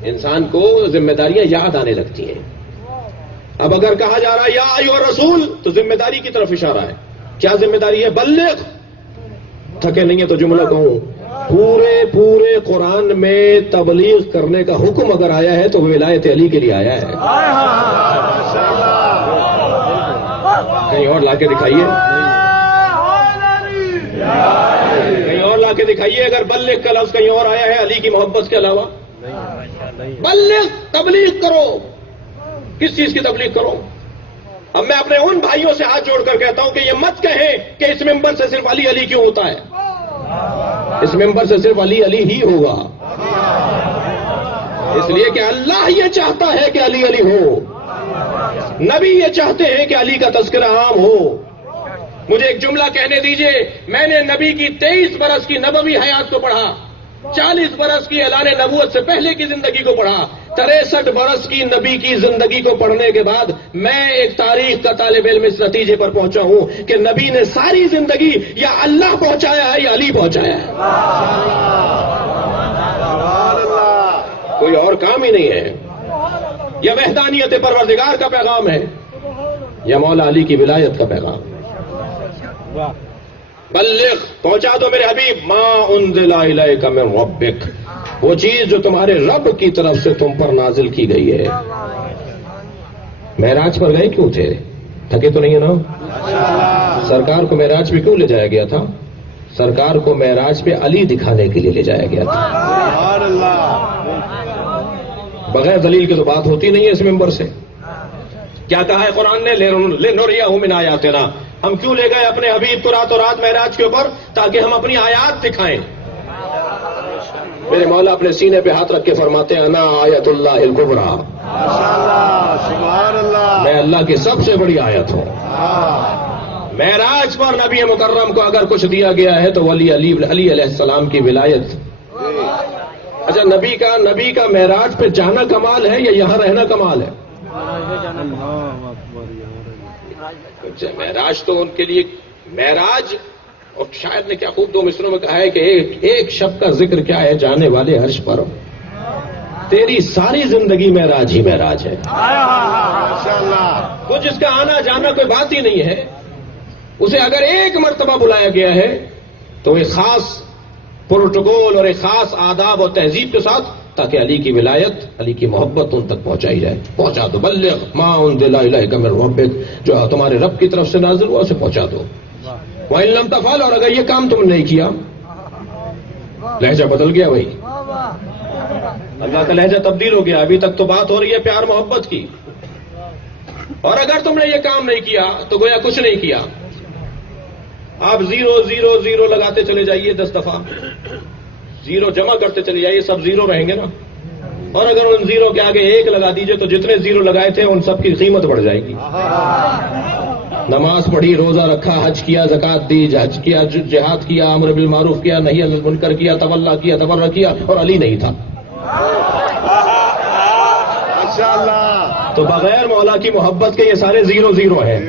انسان کو ذمہ داریاں یاد آنے لگتی ہیں. اب اگر کہا جا رہا ہے یا ایھا الرسول تو ذمہ داری کی طرف اشارہ ہے. کیا ذمہ داری ہے؟ بلغ. تھکے نہیں ہے تو جملہ کہوں، پورے قرآن میں تبلیغ کرنے کا حکم اگر آیا ہے تو ولایت علی کے لیے آیا ہے. کہیں اور لا کے دکھائیے، کہیں اور لا کے دکھائیے. اگر بلغ کا لفظ کہیں اور آیا ہے علی کی محبت کے علاوہ. بلغ، تبلیغ کرو. کس چیز کی تبلیغ کرو؟ اب میں اپنے ان بھائیوں سے ہاتھ جوڑ کر کہتا ہوں کہ یہ مت کہیں کہ اس ممبر سے صرف علی علی کیوں ہوتا ہے. اس ممبر سے صرف علی علی ہی ہوگا، اس لیے کہ اللہ یہ چاہتا ہے کہ علی علی ہو. نبی یہ چاہتے ہیں کہ علی کا تذکرہ عام ہو. مجھے ایک جملہ کہنے دیجئے. میں نے نبی کی 23 برس کی نبوی حیات کو پڑھا، 40 برس کی اعلان نبوت سے پہلے کی زندگی کو پڑھا، 63 برس کی نبی کی زندگی کو پڑھنے کے بعد میں ایک تاریخ کا طالب علم اس نتیجے پر پہنچا ہوں کہ نبی نے ساری زندگی یا اللہ پہنچایا ہے یا علی پہنچایا ہے. کوئی اور کام ہی نہیں ہے. یا وحدانیت پروردگار کا پیغام ہے یا مولا علی کی ولایت کا پیغام. بلغ، پہنچا دو میرے حبیب، ما انزل الیک من ربک، وہ چیز جو تمہارے رب کی طرف سے تم پر نازل کی گئی ہے. معراج پر گئے کیوں تھے؟ تھکے تو نہیں ہے نا؟ سرکار کو معراج پہ کیوں لے جایا گیا تھا؟ سرکار کو معراج پہ علی دکھانے کے لیے لے جایا گیا تھا. بغیر دلیل کے تو بات ہوتی نہیں ہے اس ممبر سے. کیا کہا ہے قرآن نے؟ لِنُرِيَهُ مِنْ آیَاتِنَا، ہم کیوں لے گئے اپنے حبیب کو راتوں رات معراج کے اوپر؟ تاکہ ہم اپنی آیات دکھائیں۔ میرے مولا اپنے سینے پہ ہاتھ رکھ کے فرماتے ہیں انا آیت اللہ الکبریٰ، ماشاءاللہ، سبحان اللہ، میں اللہ کی سب سے بڑی آیت ہوں۔ معراج پر نبی مکرم کو اگر کچھ دیا گیا ہے تو علی علیہ السلام کی ولایت۔ اچھا، نبی کا معراج پہ جانا کمال ہے یا یہاں رہنا کمال ہے؟ معراج تو ان کے لیے معراج، اور شاید نے کیا خوب دو مصروں میں کہا ہے کہ ایک شب کا ذکر کیا ہے جانے والے عرش پر، تیری ساری زندگی معراج ہی معراج ہے۔ ماشاءاللہ، وہ جس کا آنا جانا کوئی بات ہی نہیں ہے، اسے اگر ایک مرتبہ بلایا گیا ہے تو ایک خاص پروٹوکول اور ایک خاص آداب اور تہذیب کے ساتھ، تاکہ علی کی ولایت، علی کی محبت ان تک پہنچائی جائے۔ پہنچا دو، بلغ ما انزل الیک من ربک، جو تمہارے رب کی طرف سے نازل ہوا اسے پہنچا دو۔ وَإِن لَمْ تَفْعَلْ، اور اگر یہ کام تم نے نہیں کیا، لہجہ بدل گیا بھائی، اللہ کا لہجہ تبدیل ہو گیا۔ ابھی تک تو بات ہو رہی ہے پیار محبت کی، اور اگر تم نے یہ کام نہیں کیا تو گویا کچھ نہیں کیا۔ آپ 0 0 0 لگاتے چلے جائیے 10 دفعہ، 0 جمع کرتے چلے جائیے، سب 0 رہیں گے نا۔ اور اگر ان 0 کے آگے 1 لگا دیجئے تو جتنے 0 لگائے تھے ان سب کی قیمت بڑھ جائے گی۔ نماز پڑھی، روزہ رکھا، حج کیا، زکات دی، حج کیا، جہاد کیا، امر بالمعروف کیا، نہی عن المنکر کیا، تولا کیا، تبرع کیا، اور علی نہیں تھا ماشاءاللہ، تو بغیر مولا کی محبت کے یہ سارے 0 0 ہیں۔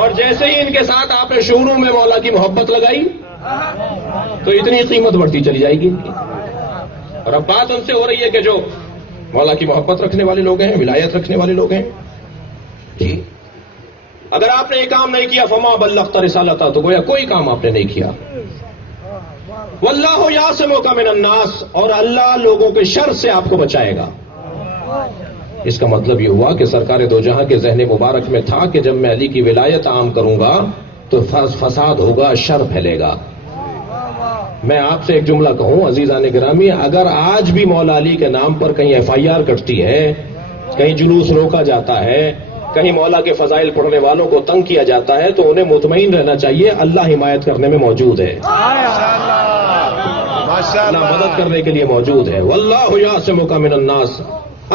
اور جیسے ہی ان کے ساتھ آپ نے شروع میں مولا کی محبت لگائی تو اتنی قیمت بڑھتی چلی جائے گی ان کی۔ اور اب بات ان سے ہو رہی ہے کہ جو مولا کی محبت رکھنے والے لوگ ہیں، ولایت رکھنے والے لوگ ہیں، جی اگر آپ نے یہ کام نہیں کیا فما بلغت رسالتہ، تو گویا کوئی کام آپ نے نہیں کیا۔ واللہ یعصمک من الناس، اور اللہ لوگوں کے شر سے آپ کو بچائے گا۔ اس کا مطلب یہ ہوا کہ سرکار دو جہاں کے ذہن مبارک میں تھا کہ جب میں علی کی ولایت عام کروں گا تو فساد ہوگا، شر پھیلے گا۔ میں آپ سے ایک جملہ کہوں عزیزان گرامی، اگر آج بھی مولا علی کے نام پر کہیں FIR کٹتی ہے، کہیں جلوس روکا جاتا ہے، کہیں مولا کے فضائل پڑھنے والوں کو تنگ کیا جاتا ہے، تو انہیں مطمئن رہنا چاہیے اللہ حمایت کرنے میں موجود ہے، اللہ مدد کرنے کے لیے موجود ہے۔ واللہ یعصمک من الناس،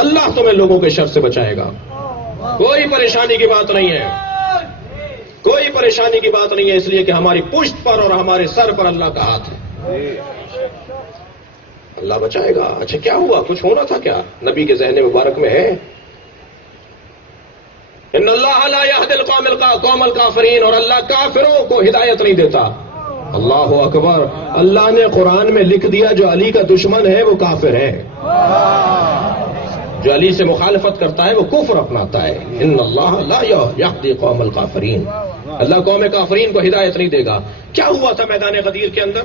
اللہ تمہیں لوگوں کے شر سے بچائے گا۔ کوئی پریشانی کی بات نہیں ہے، کوئی پریشانی کی بات نہیں ہے، اس لیے کہ ہماری پشت پر اور ہمارے سر پر اللہ کا ہاتھ ہے، اللہ بچائے گا۔ اچھا کیا ہوا؟ کچھ ہونا تھا کیا؟ نبی کے ذہن مبارک میں ہے ان اللہ لا یہدی القوم الکافرین، اور اللہ کافروں کو ہدایت نہیں دیتا۔ اللہ اکبر، اللہ نے قرآن میں لکھ دیا جو علی کا دشمن ہے وہ کافر ہے، جو علی سے مخالفت کرتا ہے وہ کفر اپناتا ہے۔ ان اللہ لا یہدی قوم الکافرین، اللہ قوم کافرین کو ہدایت نہیں دے گا۔ کیا ہوا تھا میدان غدیر کے اندر؟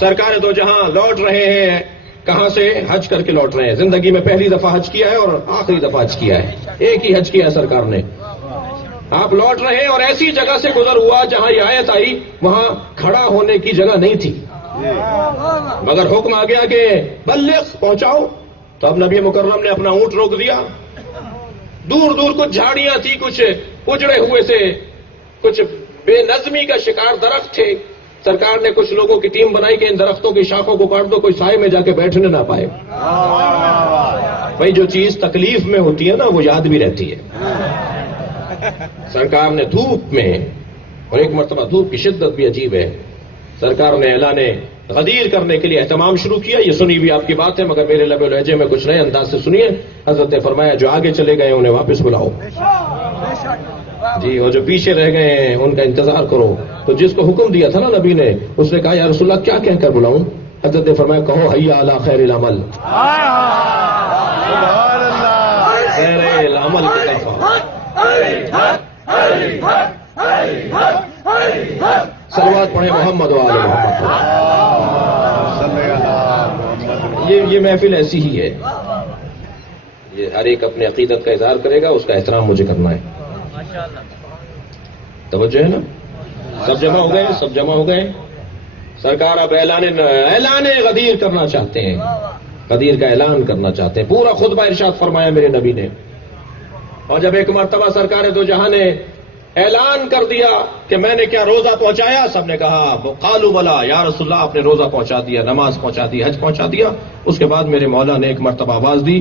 سرکار دو جہاں لوٹ رہے ہیں، کہاں سے؟ حج کر کے لوٹ رہے ہیں۔ زندگی میں پہلی دفعہ حج کیا ہے اور آخری دفعہ حج کیا ہے، ایک ہی حج کیا ہے سرکار نے۔ آپ لوٹ رہے ہیں اور ایسی جگہ سے گزر ہوا جہاں یہ آیت آئی وہاں کھڑا ہونے کی جگہ نہیں تھی، مگر حکم آ گیا کہ بلغ، پہنچاؤ۔ تو اب نبی مکرم نے اپنا اونٹ روک دیا، دور دور کچھ جھاڑیاں تھی، کچھ اجڑے ہوئے سے، کچھ بے نظمی کا شکار درخت تھے۔ سرکار نے کچھ لوگوں کی ٹیم بنائی کہ ان درختوں کی شاخوں کو کاٹ دو، کوئی سائے میں جا کے بیٹھنے نہ پائے۔ بھائی جو چیز تکلیف میں ہوتی ہے نا وہ یاد بھی رہتی ہے۔ سرکار نے دھوپ میں، اور ایک مرتبہ دھوپ کی شدت بھی عجیب ہے، سرکار نے اعلان غدیر کرنے کے لیے اہتمام شروع کیا۔ یہ سنی بھی آپ کی بات ہے مگر میرے لب و لہجے میں کچھ نئے انداز سے سنیے۔ حضرت نے فرمایا جو آگے چلے گئے انہیں واپس بلاؤ، جی، اور جو پیچھے رہ گئے ہیں ان کا انتظار کرو۔ تو جس کو حکم دیا تھا نا نبی نے، اس نے کہا یا رسول اللہ کیا کہہ کر بلاؤں؟ حضرت نے فرمایا کہو حیا علی خیر العمل، خیر العمل کی طرف صلوات پڑھیں محمد و آل محمد۔ یہ محفل ایسی ہی ہے، یہ ہر ایک اپنے عقیدت کا اظہار کرے گا، اس کا احترام مجھے کرنا ہے۔ توجہ ہے نا؟ سب جمع ہو گئے، سب جمع ہو گئے۔ سرکار اب اعلان غدیر کرنا چاہتے ہیں، غدیر کا اعلان کرنا چاہتے ہیں۔ پورا خطبہ ارشاد فرمایا میرے نبی نے، اور جب ایک مرتبہ سرکار دو جہاں نے اعلان کر دیا کہ میں نے کیا روزہ پہنچایا، سب نے کہا قالوا بلا یا رسول اللہ، آپ نے روزہ پہنچا دیا، نماز پہنچا دی، حج پہنچا دیا۔ اس کے بعد میرے مولا نے ایک مرتبہ آواز دی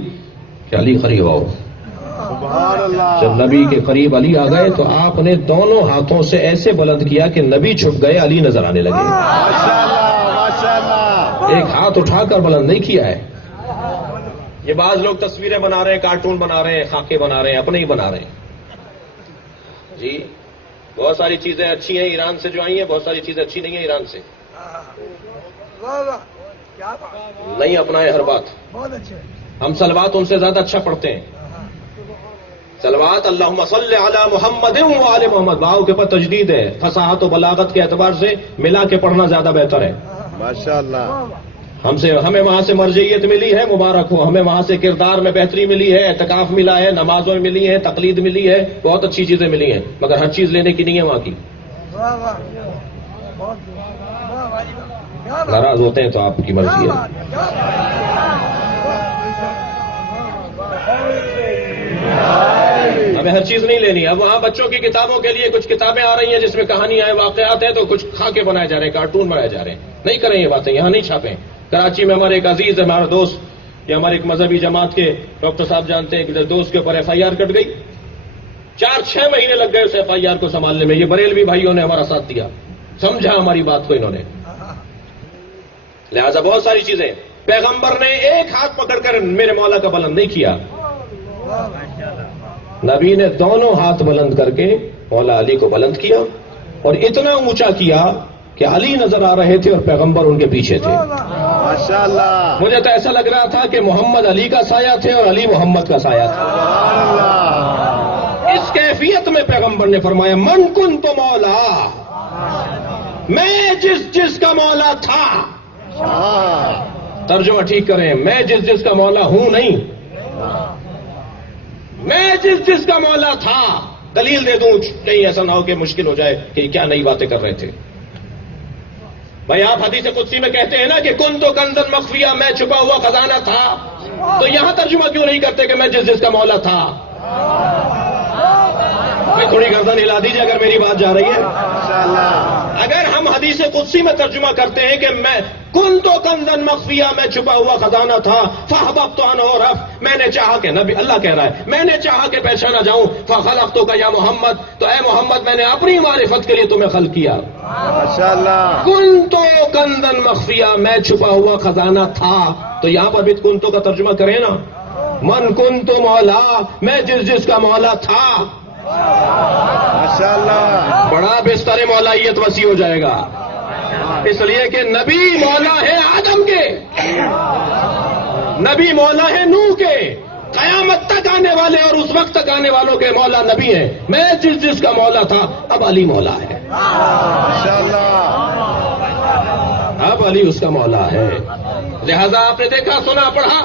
کہ علی قریب آؤ۔ سبحان اللہ، جب نبی کے قریب علی آ گئے تو آپ نے دونوں ہاتھوں سے ایسے بلند کیا کہ نبی چھپ گئے، علی نظر آنے لگے۔ ماشاء اللہ ماشاء اللہ، ایک ہاتھ اٹھا کر بلند نہیں کیا ہے۔ یہ بعض لوگ تصویریں بنا رہے ہیں، کارٹون بنا رہے ہیں، خاکے بنا رہے ہیں، اپنے ہی بنا رہے ہیں۔ جی بہت ساری چیزیں اچھی ہیں ایران سے جو آئی ہیں، بہت ساری چیزیں اچھی نہیں ہیں ایران سے، نہیں اپنائے ہر بات۔ ہم صلوات ان سے زیادہ اچھا پڑھتے ہیں۔ صلوات اللہم صلی علی محمد و آل محمد، واو کے اوپر تجدید ہے، فصاحت و بلاغت کے اعتبار سے ملا کے پڑھنا زیادہ بہتر ہے۔ ماشاء اللہ، ہمیں وہاں سے مرجعیت ملی ہے، مبارک ہو۔ ہمیں وہاں سے کردار میں بہتری ملی ہے، اعتکاف ملا ہے، نمازوں میں ملی ہے، تقلید ملی ہے، بہت اچھی چیزیں ملی ہیں، مگر ہر چیز لینے کی نہیں ہے وہاں کی۔ ناراض ہوتے ہیں تو آپ کی مرضی ہے۔ ہمیں ہر چیز نہیں لینی ہے۔ اب وہاں بچوں کی کتابوں کے لیے کچھ کتابیں آ رہی ہیں جس میں کہانیاں ہیں، واقعات ہیں، تو کچھ خاکے بنائے جا رہے ہیں، کارٹون بنائے جا رہے ہیں۔ نہیں کریں یہ باتیں، یہاں نہیں چھاپیں۔ کراچی میں ہمارے ایک عزیز ہے، ہمارا دوست، یہ ہمارے ایک مذہبی جماعت کے ڈاکٹر صاحب جانتے ہیں کہ دوست کے اوپر FIR کٹ گئی، 4-6 مہینے لگ گئے اس FIR کو سنبھالنے میں۔ یہ بریلوی بھائیوں نے ہمارا ساتھ دیا، سمجھا ہماری بات کو انہوں نے۔ لہذا بہت ساری چیزیں پیغمبر نے ایک ہاتھ پکڑ کر میرے مولا کا بلند نہیں کیا، نبی نے دونوں ہاتھ بلند کر کے مولا علی کو بلند کیا، اور اتنا اونچا کیا کہ علی نظر آ رہے تھے اور پیغمبر ان کے پیچھے تھے۔ ماشاء اللہ، مجھے تو ایسا لگ رہا تھا کہ محمد علی کا سایہ تھے اور علی محمد کا سایہ تھا۔ سبحان اللہ، اس کیفیت میں پیغمبر نے فرمایا من کنت مولا، میں جس کا مولا تھا۔ ہاں، ترجمہ ٹھیک کریں، میں جس کا مولا ہوں نہیں، میں جس کا مولا تھا۔ دلیل دے دوں کہیں ایسا نہ ہو کہ مشکل ہو جائے کہ کیا نئی باتیں کر رہے تھے۔ بھائی آپ حدیث قدسی میں کہتے ہیں نا کہ کن تو کنزن مخفیہ، میں چھپا ہوا خزانہ تھا، تو یہاں ترجمہ کیوں نہیں کرتے کہ میں جس کا مولا تھا؟ میں تھوڑی گردن ہلا دیجیے اگر میری بات جا رہی ہے۔ ماشاء اللہ، اگر ہم حدیث قدسی میں ترجمہ کرتے ہیں کہ میں کن تو کنزن مخفیہ، میں چھپا ہوا خزانہ تھا، فاحببت ان اعرف، میں نے چاہا کہ نبی اللہ کہہ رہا ہے میں نے چاہا کہ پہچانا جاؤں، فخلقتک یا محمد، تو اے محمد میں نے اپنی معرفت کے لیے تمہیں خلق کیا۔ ماشاء اللہ، کن تو کنزن مخفیہ، میں چھپا ہوا خزانہ تھا، تو یہاں پر بھی کن تو کا ترجمہ کریں نا، من کن تو مولا، میں جس کا مولا تھا۔ ماشاء اللہ، بڑا بستر مولائیت وسیع ہو جائے گا، اس لیے کہ نبی مولا ہے آدم کے، نبی مولا ہے نوح کے، قیامت تک آنے والے اور اس وقت تک آنے والوں کے مولا نبی ہیں۔ میں جس کا مولا تھا اب علی مولا ہے، ماشاء اللہ، اب علی اس کا مولا ہے۔ لہذا آپ نے دیکھا سنا پڑھا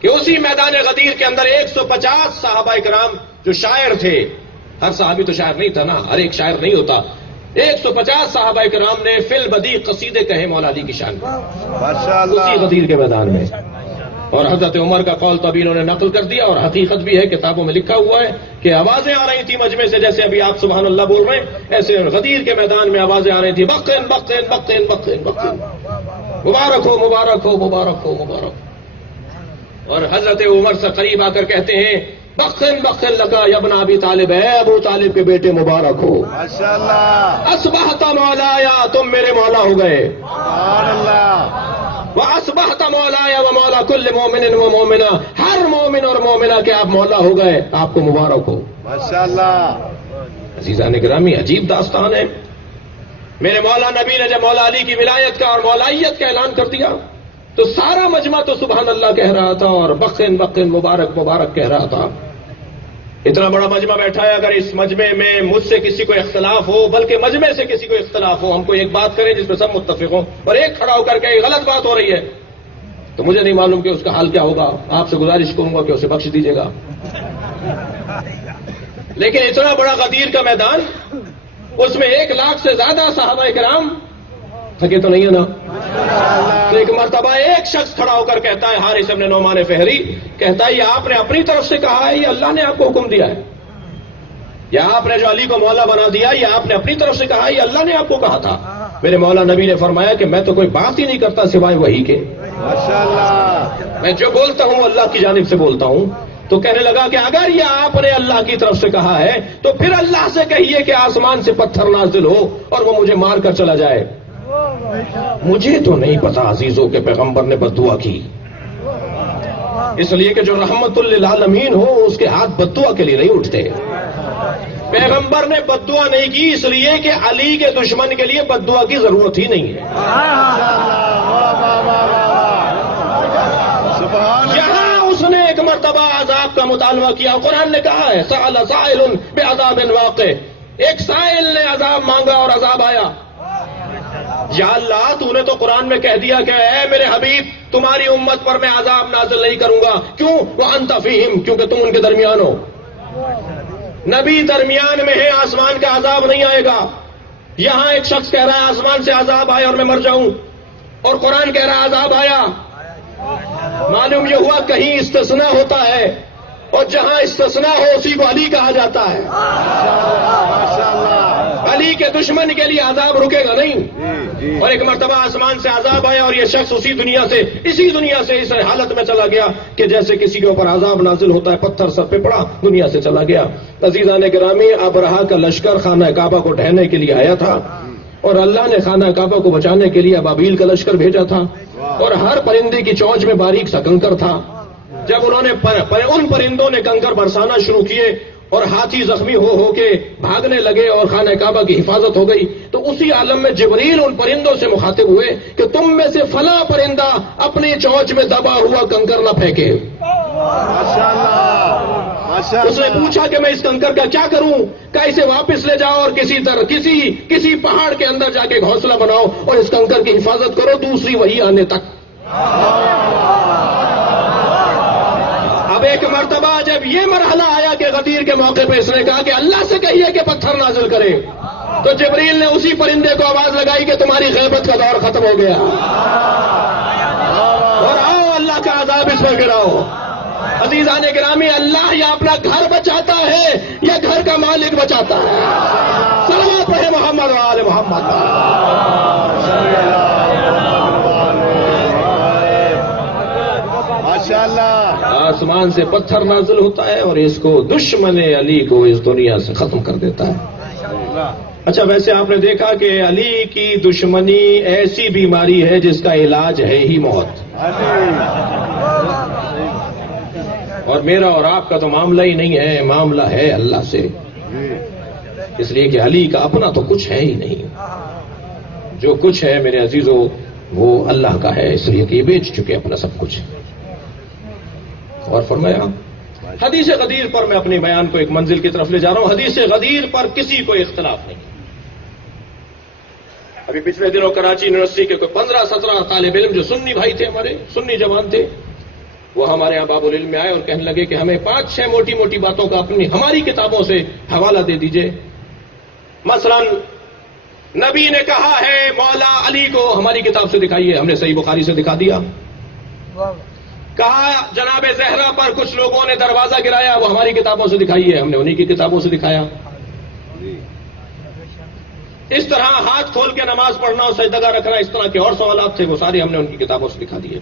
کہ اسی میدان غدیر کے اندر 150 صحابہ کرام جو شاعر تھے، ہر صحابی تو شاعر نہیں تھا نا، ہر ایک شاعر نہیں ہوتا، 150 صحابہ کرام نے فی البدیع قصیدے کہے مولا علی کی شان میں، ماشاء اسی اللہ، غدیر کے میدان میں۔ اور حضرت عمر کا قول تو ابھی انہوں نے نقل کر دیا، اور حقیقت بھی ہے، کتابوں میں لکھا ہوا ہے کہ آوازیں آ رہی تھی مجمع سے، جیسے ابھی آپ سبحان اللہ بول رہے ہیں، ایسے غدیر کے میدان میں آوازیں آ رہی تھی، بقین بقین بقین بقین بقین، مبارک ہو مبارک ہو مبارک ہو مبارک ہو۔ اور حضرت عمر سے قریب آ کر کہتے ہیں بخن بخن لگا یا ابن ابی طالب، ہے ابو طالب کے بیٹے مبارک ہو، ماشاء اللہ، اصبحت مولایا، تم میرے مولا ہو گئے، سبحان اللہ، واصبحت مولایا و مولا کل مومن و مومنہ، ہر مومن اور مومنہ کے آپ مولا ہو گئے، آپ کو مبارک ہو۔ ماشاء اللہ، عزیزان گرامی، عجیب داستان ہے۔ میرے مولا نبی نے جب مولا علی کی ولایت کا اور مولائیت کا اعلان کر دیا تو سارا مجمع تو سبحان اللہ کہہ رہا تھا اور بخن بخن مبارک مبارک کہہ رہا تھا۔ اتنا بڑا مجمع بیٹھا ہے، اگر اس مجمع میں مجھ سے کسی کو اختلاف ہو، بلکہ مجمع سے کسی کو اختلاف ہو، ہم کو ایک بات کریں جس پہ سب متفق ہوں، اور ایک کھڑا ہو کر کے ایک غلط بات ہو رہی ہے، تو مجھے نہیں معلوم کہ اس کا حال کیا ہوگا۔ آپ سے گزارش کروں گا کہ اسے بخش دیجیے گا۔ لیکن اتنا بڑا غدیر کا میدان، اس میں 1 لاکھ سے زیادہ صحابہ کرام، تھکے تو نہیں ہے نا؟ تو ایک مرتبہ ایک شخص کھڑا ہو کر کہتا ہے، حارث بن نعمان فہری کہتا ہے، یہ آپ نے اپنی طرف سے کہا ہے، یہ اللہ نے آپ کو حکم دیا ہے؟ یا آپ نے جو علی کو مولا بنا دیا یہ آپ نے اپنی طرف سے کہا یا اللہ نے آپ کو کہا تھا؟ میرے مولا نبی نے فرمایا کہ میں تو کوئی بات ہی نہیں کرتا سوائے وحی کے، ماشاءاللہ، میں جو بولتا ہوں اللہ کی جانب سے بولتا ہوں۔ تو کہنے لگا کہ اگر یہ آپ نے اللہ کی طرف سے کہا ہے تو پھر اللہ سے کہیے کہ آسمان سے پتھر نازل ہو اور وہ مجھے مار کر چلا جائے۔ مجھے تو نہیں پتا عزیزوں کے پیغمبر نے بد دعا کی، اس لیے کہ جو رحمت للعالمین ہو اس کے ہاتھ بد دعا کے لیے نہیں اٹھتے۔ پیغمبر نے بد دعا نہیں کی اس لیے کہ علی کے دشمن کے لیے بد دعا کی ضرورت ہی نہیں ہے۔ یہاں اس نے ایک مرتبہ عذاب کا مطالبہ کیا، قرآن نے کہا ہے سأل سائل بعذاب واقع، ایک سائل نے عذاب مانگا اور عذاب آیا۔ یا اللہ تو نے تو قرآن میں کہہ دیا کہ اے میرے حبیب تمہاری امت پر میں عذاب نازل نہیں کروں گا، کیوں؟ وانت فیہم، کیونکہ تم ان کے درمیان ہو۔ نبی درمیان میں ہے، آسمان کا عذاب نہیں آئے گا۔ یہاں ایک شخص کہہ رہا ہے آسمان سے عذاب آیا اور میں مر جاؤں، اور قرآن کہہ رہا ہے عذاب آیا۔ معلوم یہ ہوا کہیں استثناء ہوتا ہے، اور جہاں استثناء ہو اسی کو علی کہا جاتا ہے۔ علی کے دشمن کے لیے عذاب رکے گا نہیں۔ اور ایک مرتبہ آسمان سے عذاب آیا اور یہ شخص اسی دنیا سے اس حالت میں چلا گیا کہ جیسے کسی کے اوپر عذاب نازل ہوتا ہے، پتھر سر پہ پڑا، دنیا سے چلا گیا۔ عزیزان گرامی، ابرہہ کا لشکر خانہ کعبہ کو ڈھہنے کے لیے آیا تھا، اور اللہ نے خانہ کعبہ کو بچانے کے لیے ابابیل کا لشکر بھیجا تھا، اور ہر پرندے کی چونچ میں باریک سا کنکر تھا۔ جب انہوں نے ان پرندوں نے کنکر برسانا شروع کیے اور ہاتھی زخمی ہو کے بھاگنے لگے اور خانہ کعبہ کی حفاظت ہو گئی، تو اسی عالم میں جبریل ان پرندوں سے مخاطب ہوئے کہ تم میں سے فلاں پرندہ اپنی چونچ میں دبا ہوا کنکر نہ پھینکے۔ اس نے پوچھا کہ میں اس کنکر کا کیا کروں؟ کہ اسے واپس لے جاؤ اور کسی پہاڑ کے اندر جا کے گھونسلہ بناؤ اور اس کنکر کی حفاظت کرو دوسری وحی آنے تک۔ اب ایک مرتبہ جب یہ مرحلہ آیا کہ غدیر کے موقع پہ اس نے کہا کہ اللہ سے کہیے کہ پتھر نازل کرے، تو جبریل نے اسی پرندے کو آواز لگائی کہ تمہاری غیبت کا دور ختم ہو گیا اور آؤ اللہ کا عذاب اس پر گراؤ۔ عزیزان گرامی، اللہ یا اپنا گھر بچاتا ہے یا گھر کا مالک بچاتا ہے؟ صلوات پڑھے محمد و آل محمد۔ ماشاءاللہ، آسمان سے پتھر نازل ہوتا ہے اور اس کو دشمن علی کو اس دنیا سے ختم کر دیتا ہے۔ اچھا، ویسے آپ نے دیکھا کہ علی کی دشمنی ایسی بیماری ہے جس کا علاج ہے ہی موت، اور میرا اور آپ کا تو معاملہ ہی نہیں ہے، معاملہ ہے اللہ سے، اس لیے کہ علی کا اپنا تو کچھ ہے ہی نہیں، جو کچھ ہے میرے عزیزوں وہ اللہ کا ہے، اس لیے کہ یہ بیچ چکے اپنا سب کچھ۔ اور فرمایا حدیث غدیر پر میں اپنے بیان کو ایک منزل کی طرف لے جا رہا ہوں۔ حدیث غدیر پر کسی کو اختلاف نہیں۔ ابھی پچھلے دنوں کراچی یونیورسٹی کے کوئی 15-17 طالب علم جو سنی بھائی تھے، ہمارے سنی جوان تھے، وہ ہمارے یہاں باب العلم میں آئے اور کہنے لگے کہ ہمیں 5-6 موٹی موٹی باتوں کا ہماری کتابوں سے حوالہ دے دیجئے۔ مثلا نبی نے کہا ہے مولا علی کو، ہماری کتاب سے دکھائیے، ہم نے صحیح بخاری سے دکھا دیا۔ کہا جناب زہرا پر کچھ لوگوں نے دروازہ گرایا، وہ ہماری کتابوں سے دکھائیے، ہم نے انہی کی کتابوں سے دکھایا۔ اس طرح ہاتھ کھول کے نماز پڑھنا اور سجدہ رکھنا، اس طرح کے اور سوالات تھے، وہ سارے ہم نے ان کی کتابوں سے دکھا دیے۔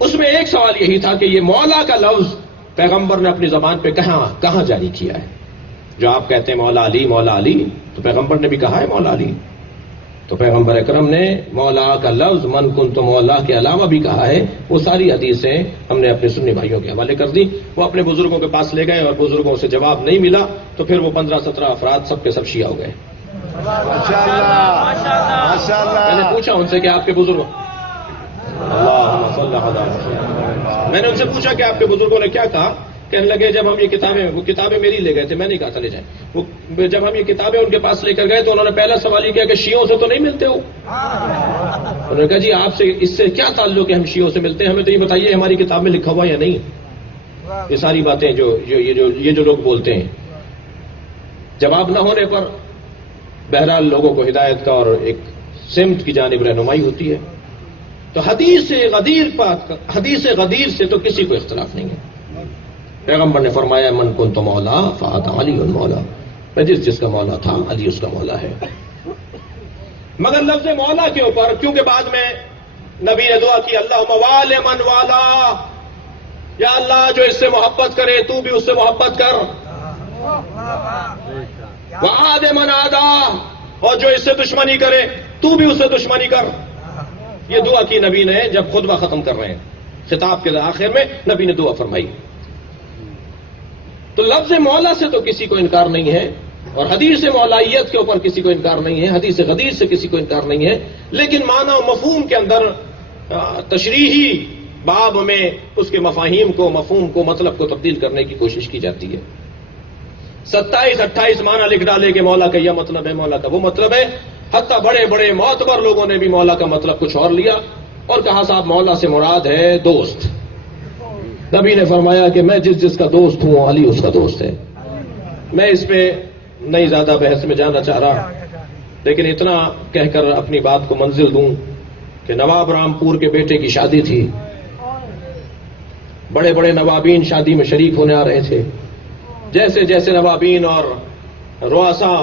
اس میں ایک سوال یہی تھا کہ یہ مولا کا لفظ پیغمبر نے اپنی زبان پہ کہاں جاری کیا ہے؟ جو آپ کہتے ہیں مولا علی، تو پیغمبر نے بھی کہا ہے مولا علی، تو پیغمبر اکرم نے مولا کا لفظ من کنت مولا کے علاوہ بھی کہا ہے۔ وہ ساری حدیثیں ہم نے اپنے سنی بھائیوں کے حوالے کر دی، وہ اپنے بزرگوں کے پاس لے گئے اور بزرگوں سے جواب نہیں ملا، تو پھر وہ 15-17 افراد سب کے سب شیعہ ہو گئے۔ میں نے پوچھا ان سے کہ آپ کے بزرگوں میں نے ان سے پوچھا کہ آپ کے بزرگوں نے کیا کہا؟ کہنے لگے جب ہم یہ کتابیں میری لے گئے تھے، میں نہیں کہا تھا لے جائیں، وہ جب ہم یہ کتابیں ان کے پاس لے کر گئے تو انہوں نے پہلا سوال یہ کیا کہ شیعوں سے تو نہیں ملتے ہو؟ انہوں نے کہا جی آپ سے اس سے کیا تعلق ہے، ہم شیعوں سے ملتے ہیں، ہمیں تو یہ بتائیے ہماری کتاب میں لکھا ہوا یا نہیں؟ یہ ساری باتیں یہ جو لوگ بولتے ہیں، جواب نہ ہونے پر بہرحال لوگوں کو ہدایت کا اور ایک سمت کی جانب رہنمائی ہوتی ہے۔ تو حدیث غدیر سے تو کسی کو اختلاف نہیں ہے۔ پیغمبر نے فرمایا من کنت مولا فاتا علی مولا، میں جس کا مولا تھا علی اس کا مولا ہے۔ مگر لفظ مولا کے اوپر کیونکہ بعد میں نبی نے دعا کی اللہم وال من والا، یا اللہ جو اس سے محبت کرے تو بھی اس سے محبت کر، وعاد من عادا، اور جو اس سے دشمنی کرے تو بھی اس سے دشمنی کر۔ یہ دعا کی نبی نے جب خطبہ ختم کر رہے ہیں، خطاب کے آخر میں نبی نے دعا فرمائی۔ تو لفظ مولا سے تو کسی کو انکار نہیں ہے، اور حدیث مولائیت کے اوپر کسی کو انکار نہیں ہے، حدیث غدیر سے کسی کو انکار نہیں ہے، لیکن معنی و مفہوم کے اندر تشریحی باب میں اس کے مفاہیم کو، مفہوم کو، مطلب کو تبدیل کرنے کی کوشش کی جاتی ہے۔ 27-28 معنی لکھ ڈالے کہ مولا کا یہ مطلب ہے، مولا کا وہ مطلب ہے، حتیٰ بڑے بڑے معتبر لوگوں نے بھی مولا کا مطلب کچھ اور لیا اور کہا صاحب مولا سے مراد ہے دوست۔ نبی نے فرمایا کہ میں جس کا دوست ہوں علی اس کا دوست ہے۔ میں اس پہ نہیں زیادہ بحث میں جانا چاہ رہا، لیکن اتنا کہہ کر اپنی بات کو منزل دوں کہ نواب رامپور کے بیٹے کی شادی تھی، بڑے بڑے نوابین شادی میں شریک ہونے آ رہے تھے۔ جیسے جیسے نوابین اور رؤسا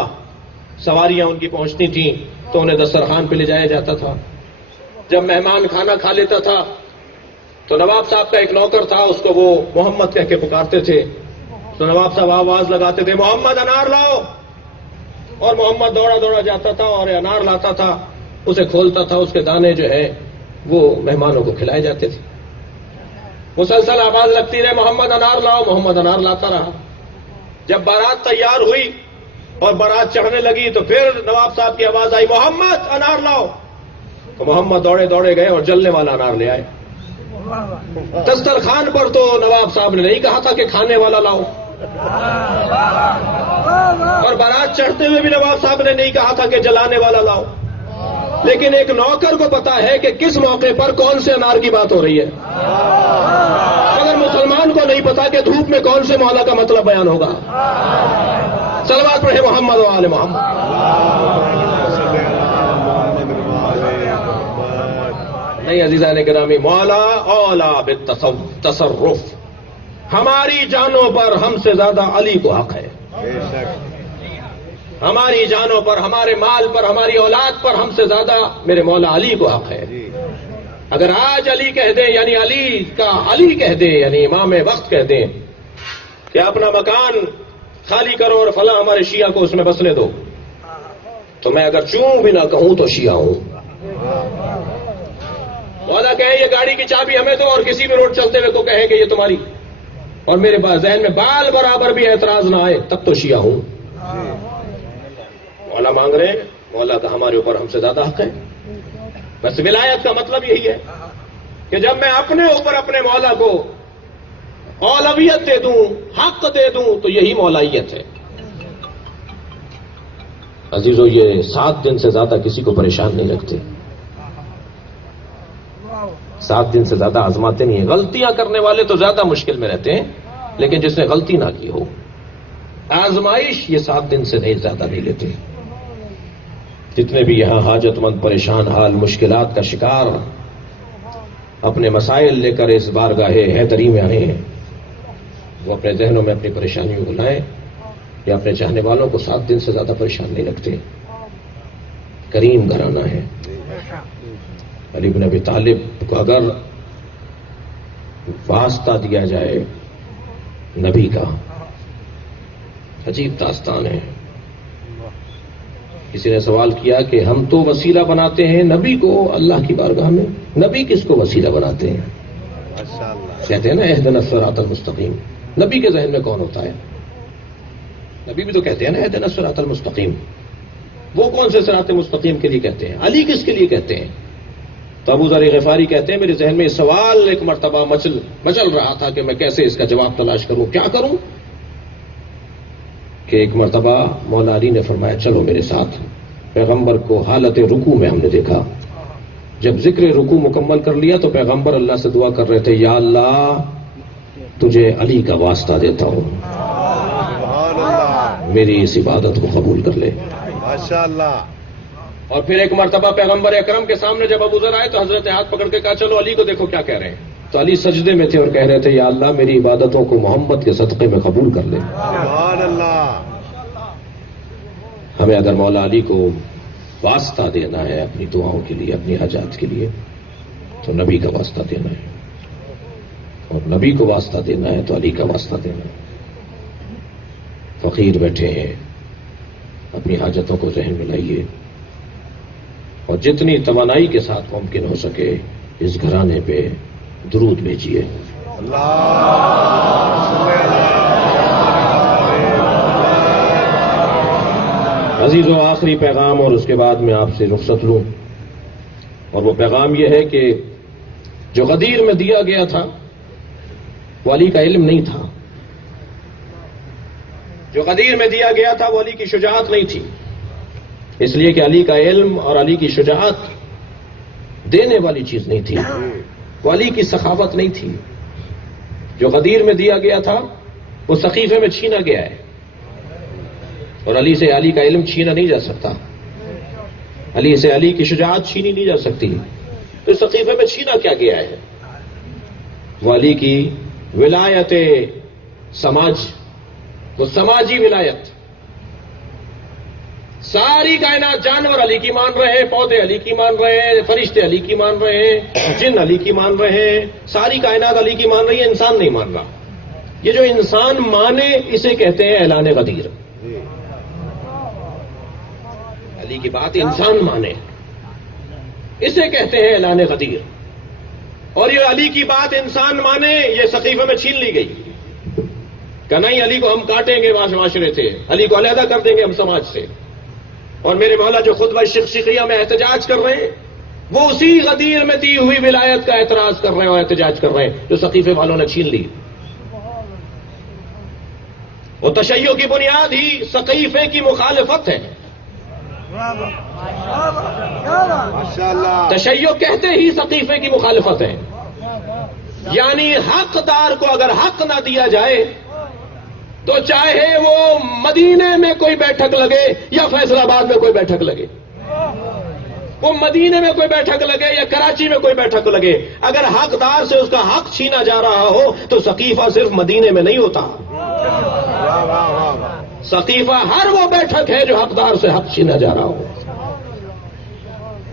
سواریاں ان کی پہنچتی تھیں تو انہیں دسترخوان پہ لے جایا جاتا تھا۔ جب مہمان کھانا کھا لیتا تھا تو نواب صاحب کا ایک نوکر تھا، اس کو وہ محمد کہہ کے پکارتے تھے، تو نواب صاحب آواز لگاتے تھے محمد انار لاؤ، اور محمد دوڑا دوڑا جاتا تھا اور انار لاتا تھا، اسے کھولتا تھا، اس کے دانے جو ہے وہ مہمانوں کو کھلائے جاتے تھے۔ مسلسل آواز لگتی رہے محمد انار لاؤ، محمد انار لاتا رہا۔ جب بارات تیار ہوئی اور بارات چڑھنے لگی تو پھر نواب صاحب کی آواز آئی محمد انار لاؤ، تو محمد دوڑے دوڑے گئے اور جلنے والا انار لے آئے۔ دسترخوان پر تو نواب صاحب نے نہیں کہا تھا کہ کھانے والا لاؤ، اور بارات چڑھتے ہوئے بھی نواب صاحب نے نہیں کہا تھا کہ جلانے والا لاؤ، لیکن ایک نوکر کو پتا ہے کہ کس موقع پر کون سے انار کی بات ہو رہی ہے، مگر مسلمان کو نہیں پتا کہ دھوپ میں کون سے مولا کا مطلب بیان ہوگا۔ صلوات پڑھے محمد و آل محمد۔ نہیں عزیزان گرامی، مولا اولا بالتصرف، ہماری جانوں پر ہم سے زیادہ علی کو حق ہے، ہماری جانوں پر، ہمارے مال پر، ہماری اولاد پر ہم سے زیادہ میرے مولا علی کو حق ہے۔ اگر آج علی کہہ دیں، یعنی علی کہہ دیں، یعنی امام وقت کہہ دیں کہ اپنا مکان خالی کرو اور فلاں ہمارے شیعہ کو اس میں بسنے دو، تو میں اگر چوں بھی نہ کہوں تو شیعہ ہوں۔ مولا کہے یہ گاڑی کی چابی ہمیں دو اور کسی بھی روڈ چلتے ہوئے کو کہے کہ یہ تمہاری، اور میرے پاس ذہن میں بال برابر بھی اعتراض نہ آئے، تب تو شیعہ ہوں۔ مولا مانگ رہے ہیں، مولا کا ہمارے اوپر ہم سے زیادہ حق ہے۔ بس ولایت کا مطلب یہی ہے کہ جب میں اپنے اوپر اپنے مولا کو اولویت دے دوں، حق دے دوں، تو یہی مولائیت ہے۔ عزیزو، یہ 7 دن سے زیادہ کسی کو پریشان نہیں رکھتے، 7 دن سے زیادہ آزماتے نہیں ہیں۔ غلطیاں کرنے والے تو زیادہ مشکل میں رہتے ہیں، لیکن جس نے غلطی نہ کی ہو، آزمائش یہ 7 دن سے نہیں زیادہ نہیں لیتے۔ جتنے بھی یہاں حاجت مند، پریشان حال، مشکلات کا شکار، اپنے مسائل لے کر اس بارگاہ حیدری میں آئے ہیں، وہ اپنے ذہنوں میں اپنی پریشانیوں کو لائیں، یا اپنے چاہنے والوں کو 7 دن سے زیادہ پریشان نہیں رکھتے۔ کریم گھرانہ ہے۔ علی بن ابی طالب کو اگر واسطہ دیا جائے نبی کا، عجیب داستان ہے۔ کسی نے سوال کیا کہ ہم تو وسیلہ بناتے ہیں نبی کو اللہ کی بارگاہ میں، نبی کس کو وسیلہ بناتے ہیں؟ کہتے ہیں نا اہدنا الصراط المستقیم، نبی کے ذہن میں کون ہوتا ہے؟ نبی بھی تو کہتے ہیں نا اہدنا الصراط المستقیم، وہ کون سے صراط مستقیم کے لیے کہتے ہیں؟ علی کس کے لیے کہتے ہیں؟ تو ابو ذر غفاری کہتے ہیں میرے ذہن میں یہ سوال ایک مرتبہ مچل رہا تھا کہ میں کیسے اس کا جواب تلاش کروں، کیا کروں، کہ ایک مرتبہ مولا علی نے فرمایا چلو میرے ساتھ۔ پیغمبر کو حالت رکوع میں ہم نے دیکھا، جب ذکر رکوع مکمل کر لیا تو پیغمبر اللہ سے دعا کر رہے تھے، یا اللہ تجھے علی کا واسطہ دیتا ہوں، میری اس عبادت کو قبول کر لے۔ ماشاءاللہ۔ اور پھر ایک مرتبہ پیغمبر اکرم کے سامنے جب ابو ذر آئے تو حضرت ہاتھ پکڑ کے کہا چلو علی کو دیکھو کیا کہہ رہے ہیں۔ تو علی سجدے میں تھے اور کہہ رہے تھے یا اللہ میری عبادتوں کو محمد کے صدقے میں قبول کر لے. سبحان اللہ. ہمیں اگر مولا علی کو واسطہ دینا ہے اپنی دعاؤں کے لیے، اپنی حاجات کے لیے، تو نبی کا واسطہ دینا ہے، اور نبی کو واسطہ دینا ہے تو علی کا واسطہ دینا ہے. فقیر بیٹھے ہیں، اپنی حاجتوں کو ذہن میں لائیے، اور جتنی توانائی کے ساتھ ممکن ہو سکے اس گھرانے پہ درود بھیجیے. عزیزوں، آخری پیغام اور اس کے بعد میں آپ سے رخصت لوں، اور وہ پیغام یہ ہے کہ جو غدیر میں دیا گیا تھا وہ علی کا علم نہیں تھا، جو غدیر میں دیا گیا تھا وہ علی کی شجاعت نہیں تھی، اس لیے کہ علی کا علم اور علی کی شجاعت دینے والی چیز نہیں تھی، وہ علی کی سخاوت نہیں تھی. جو غدیر میں دیا گیا تھا وہ سقیفے میں چھینا گیا ہے، اور علی سے علی کا علم چھینا نہیں جا سکتا، علی سے علی کی شجاعت چھینی نہیں جا سکتی. تو سقیفے میں چھینا کیا گیا ہے؟ وہ علی کی ولایت سماج، وہ سماجی ولایت. ساری کائنات، جانور علی کی مان رہے ہیں، پودے علی کی مان رہے ہیں، فرشتے علی کی مان رہے ہیں، جن علی کی مان رہے ہیں، ساری کائنات علی کی مان رہی ہے، انسان نہیں مان رہا. یہ جو انسان مانے اسے کہتے ہیں اعلان غدیر. علی کی بات انسان مانے اسے کہتے ہیں اعلان غدیر، اور یہ علی کی بات انسان مانے یہ سقیفے میں چھین لی گئی کہ نہیں علی کو ہم کاٹیں گے معاشرے سے، علی کو علیحدہ کر دیں گے ہم سماج سے. اور میرے مولا جو خطبہ شخصیہ میں احتجاج کر رہے ہیں وہ اسی غدیر میں دی ہوئی ولایت کا اعتراض کر رہے ہیں اور احتجاج کر رہے ہیں جو سقیفے والوں نے چھین لی. وہ تشیع کی بنیاد ہی سقیفے کی مخالفت ہے. ماشاءاللہ. تشیع کہتے ہی سقیفے کی مخالفت ہے، یعنی حقدار کو اگر حق نہ دیا جائے تو چاہے وہ مدینے میں کوئی بیٹھک لگے یا فیصل آباد میں کوئی بیٹھک لگے، وہ مدینے میں کوئی بیٹھک لگے یا کراچی میں کوئی بیٹھک لگے، اگر حقدار سے اس کا حق چھینا جا رہا ہو تو سقیفہ صرف مدینے میں نہیں ہوتا، سقیفہ ہر وہ بیٹھک ہے جو حقدار سے حق چھینا جا رہا ہو،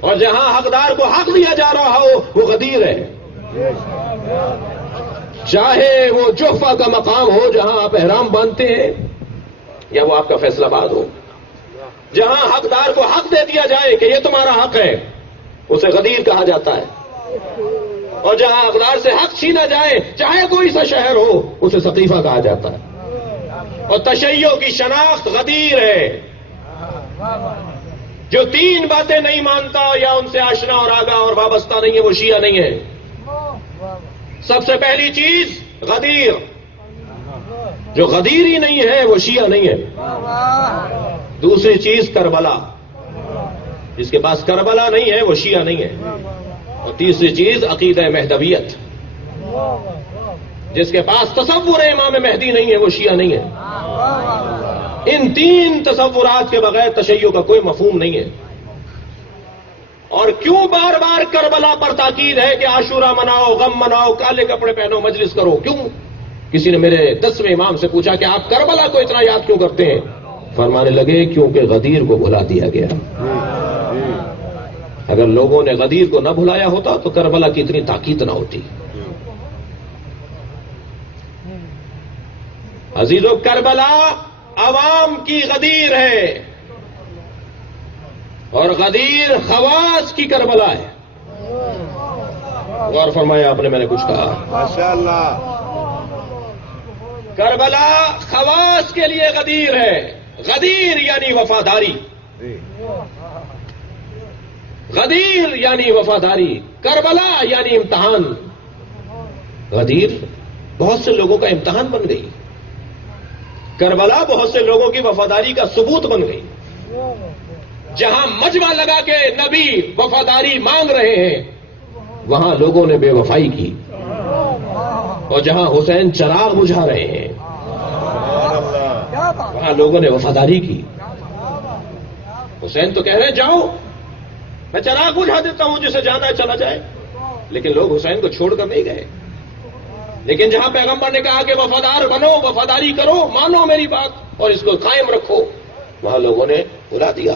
اور جہاں حقدار کو حق دیا جا رہا ہو وہ غدیر ہے. چاہے وہ جوفہ کا مقام ہو جہاں آپ احرام باندھتے ہیں، یا وہ آپ کا فیصل آباد ہو، جہاں حقدار کو حق دے دیا جائے کہ یہ تمہارا حق ہے اسے غدیر کہا جاتا ہے، اور جہاں حقدار سے حق چھینا جائے چاہے کوئی سا شہر ہو اسے سقیفہ کہا جاتا ہے. اور تشیع کی شناخت غدیر ہے. جو تین باتیں نہیں مانتا یا ان سے آشنا اور آگاہ اور وابستہ نہیں ہے وہ شیعہ نہیں ہے. سب سے پہلی چیز غدیر، جو غدیر ہی نہیں ہے وہ شیعہ نہیں ہے. دوسری چیز کربلا، جس کے پاس کربلا نہیں ہے وہ شیعہ نہیں ہے. اور تیسری چیز عقیدہ مہدویت، جس کے پاس تصور امام مہدی نہیں ہے وہ شیعہ نہیں ہے. ان تین تصورات کے بغیر تشیع کا کوئی مفہوم نہیں ہے. اور کیوں بار بار کربلا پر تاکید ہے کہ عاشورہ مناؤ، غم مناؤ، کالے کپڑے پہنو، مجلس کرو؟ کیوں؟ کسی نے میرے 10ویں امام سے پوچھا کہ آپ کربلا کو اتنا یاد کیوں کرتے ہیں؟ فرمانے لگے کیونکہ غدیر کو بھلا دیا گیا. اگر لوگوں نے غدیر کو نہ بھلایا ہوتا تو کربلا کی اتنی تاکید نہ ہوتی. عزیزو، کربلا عوام کی غدیر ہے، اور غدیر خواص کی کربلا ہے. غور فرمایا آپ نے، میں نے کچھ کہا؟ ماشاءاللہ. کربلا خواص کے لیے غدیر ہے. غدیر یعنی وفاداری، غدیر یعنی وفاداری، کربلا یعنی امتحان. غدیر بہت سے لوگوں کا امتحان بن گئی، کربلا بہت سے لوگوں کی وفاداری کا ثبوت بن گئی. جہاں مجمع لگا کے نبی وفاداری مانگ رہے ہیں وہاں لوگوں نے بے وفائی کی، اور جہاں حسین چراغ بجھا رہے ہیں وہاں لوگوں نے وفاداری کی. حسین تو کہہ رہے ہیں جاؤ میں چراغ بجھا دیتا ہوں، جسے جانا ہے چلا جائے، لیکن لوگ حسین کو چھوڑ کر نہیں گئے. لیکن جہاں پیغمبر نے کہا کہ وفادار بنو، وفاداری کرو، مانو میری بات اور اس کو قائم رکھو، وہاں لوگوں نے بلا دیا۔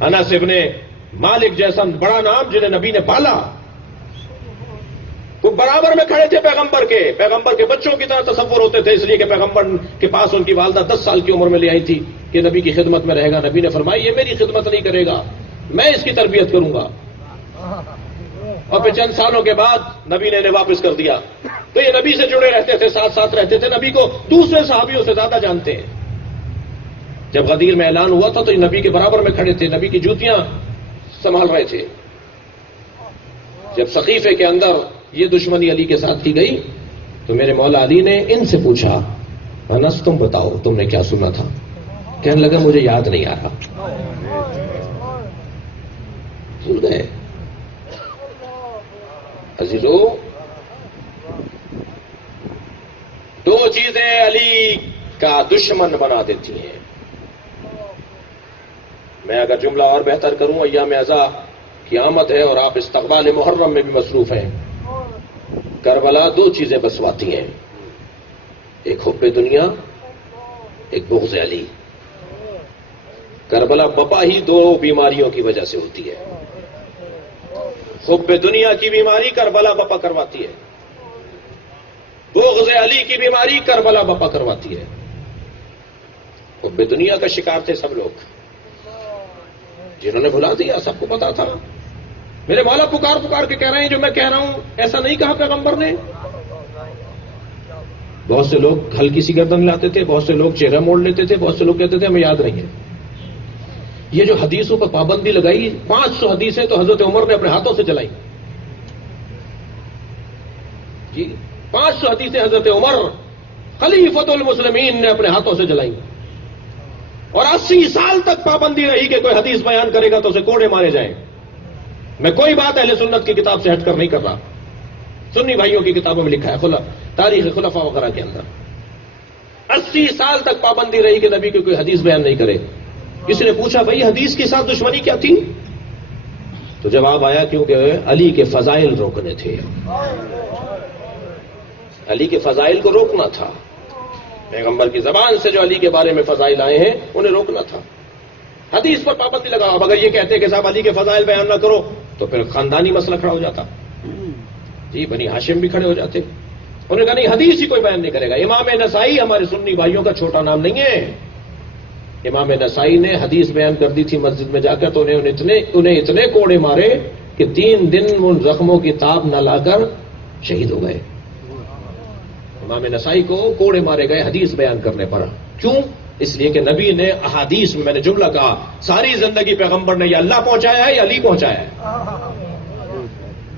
انس ابن مالک جیسا بڑا نام جنہیں نبی نے پالا، وہ برابر میں کھڑے تھے پیغمبر کے بچوں کی طرح تصور ہوتے تھے، اس لیے کہ پیغمبر کے پاس ان کی والدہ 10 سال کی عمر میں لے آئی تھی کہ نبی کی خدمت میں رہے گا۔ نبی نے فرمایا یہ میری خدمت نہیں کرے گا، میں اس کی تربیت کروں گا، اور پھر چند سالوں کے بعد نبی نے انہیں واپس کر دیا۔ تو یہ نبی سے جڑے رہتے تھے، ساتھ ساتھ رہتے تھے، نبی کو دوسرے صحابیوں سے زیادہ جانتے ہیں۔ جب غدیر میں اعلان ہوا تھا تو یہ نبی کے برابر میں کھڑے تھے، نبی کی جوتیاں سنبھال رہے تھے۔ جب سقیفے کے اندر یہ دشمنی علی کے ساتھ کی گئی تو میرے مولا علی نے ان سے پوچھا، انس تم بتاؤ تم نے کیا سنا تھا؟ کہنے لگا مجھے یاد نہیں آ رہا، بھول گئے۔ عزیزو، دو چیزیں علی کا دشمن بنا دیتی ہیں۔ میں اگر جملہ اور بہتر کروں، ایام اعزا کی آمد ہے اور آپ استقبال محرم میں بھی مصروف ہیں۔ کربلا دو چیزیں بسواتی ہیں، ایک حب دنیا، ایک بغض علی۔ کربلا بپا ہی دو بیماریوں کی وجہ سے ہوتی ہے۔ حب دنیا کی بیماری کربلا بپا کرواتی ہے، بغض علی کی بیماری کربلا بپا کرواتی ہے۔ حب دنیا کا شکار تھے سب لوگ، جنہوں نے بھلا دیا، سب کو پتا تھا۔ میرے مولا پکار پکار کے کہہ رہے ہیں جو میں کہہ رہا ہوں ایسا نہیں کہا پیغمبر نے۔ بہت سے لوگ ہلکی سی گردن لاتے تھے، بہت سے لوگ چہرہ موڑ لیتے تھے، بہت سے لوگ کہتے تھے ہمیں یاد نہیں ہے۔ یہ جو حدیثوں پر پابندی لگائی، 500 حدیثیں تو حضرت عمر نے اپنے ہاتھوں سے چلائی۔ جی 500 حدیثیں حضرت عمر خلیفۃ المسلمین نے اپنے ہاتھوں سے جلائی، اور 80 سال تک پابندی رہی کہ کوئی حدیث بیان کرے گا تو اسے کوڑے مارے جائیں۔ میں کوئی بات اہل سنت کی کتاب سے ہٹ کر نہیں کر رہا، سنی بھائیوں کی کتابوں میں لکھا ہے، تاریخ خلفاء وغیرہ کے اندر 80 سال تک پابندی رہی کہ نبی کی کوئی حدیث بیان نہیں کرے۔ کسی نے پوچھا بھائی حدیث کے ساتھ دشمنی کیا تھی؟ تو جواب آیا کیونکہ علی کے فضائل روکنے تھے، علی کے فضائل کو روکنا تھا۔ پیغمبر کی زبان سے جو علی کے بارے میں فضائل آئے ہیں انہیں روکنا تھا، حدیث پر پابندی لگا۔ اب اگر یہ کہتے کہ صاحب علی کے فضائل بیان نہ کرو تو پھر خاندانی مسئلہ کھڑا ہو جاتا، جی بنی ہاشم بھی کھڑے ہو جاتے۔ انہوں نے کہا نہیں حدیث ہی کوئی بیان نہیں کرے گا۔ امام نسائی ہمارے سنی بھائیوں کا چھوٹا نام نہیں ہے، امام نسائی نے حدیث بیان کر دی تھی مسجد میں جا کر تو انہیں اتنے کوڑے مارے کہ 3 دن ان زخموں کی تاب نہ لا کر شہید ہو گئے۔ امام نسائی کو کوڑے مارے گئے حدیث بیان کرنے پر۔ کیوں؟ اس لیے کہ نبی نے احادیث میں نے جملہ کہا، ساری زندگی پیغمبر نے یا اللہ پہنچایا ہے یا علی پہنچایا ہے۔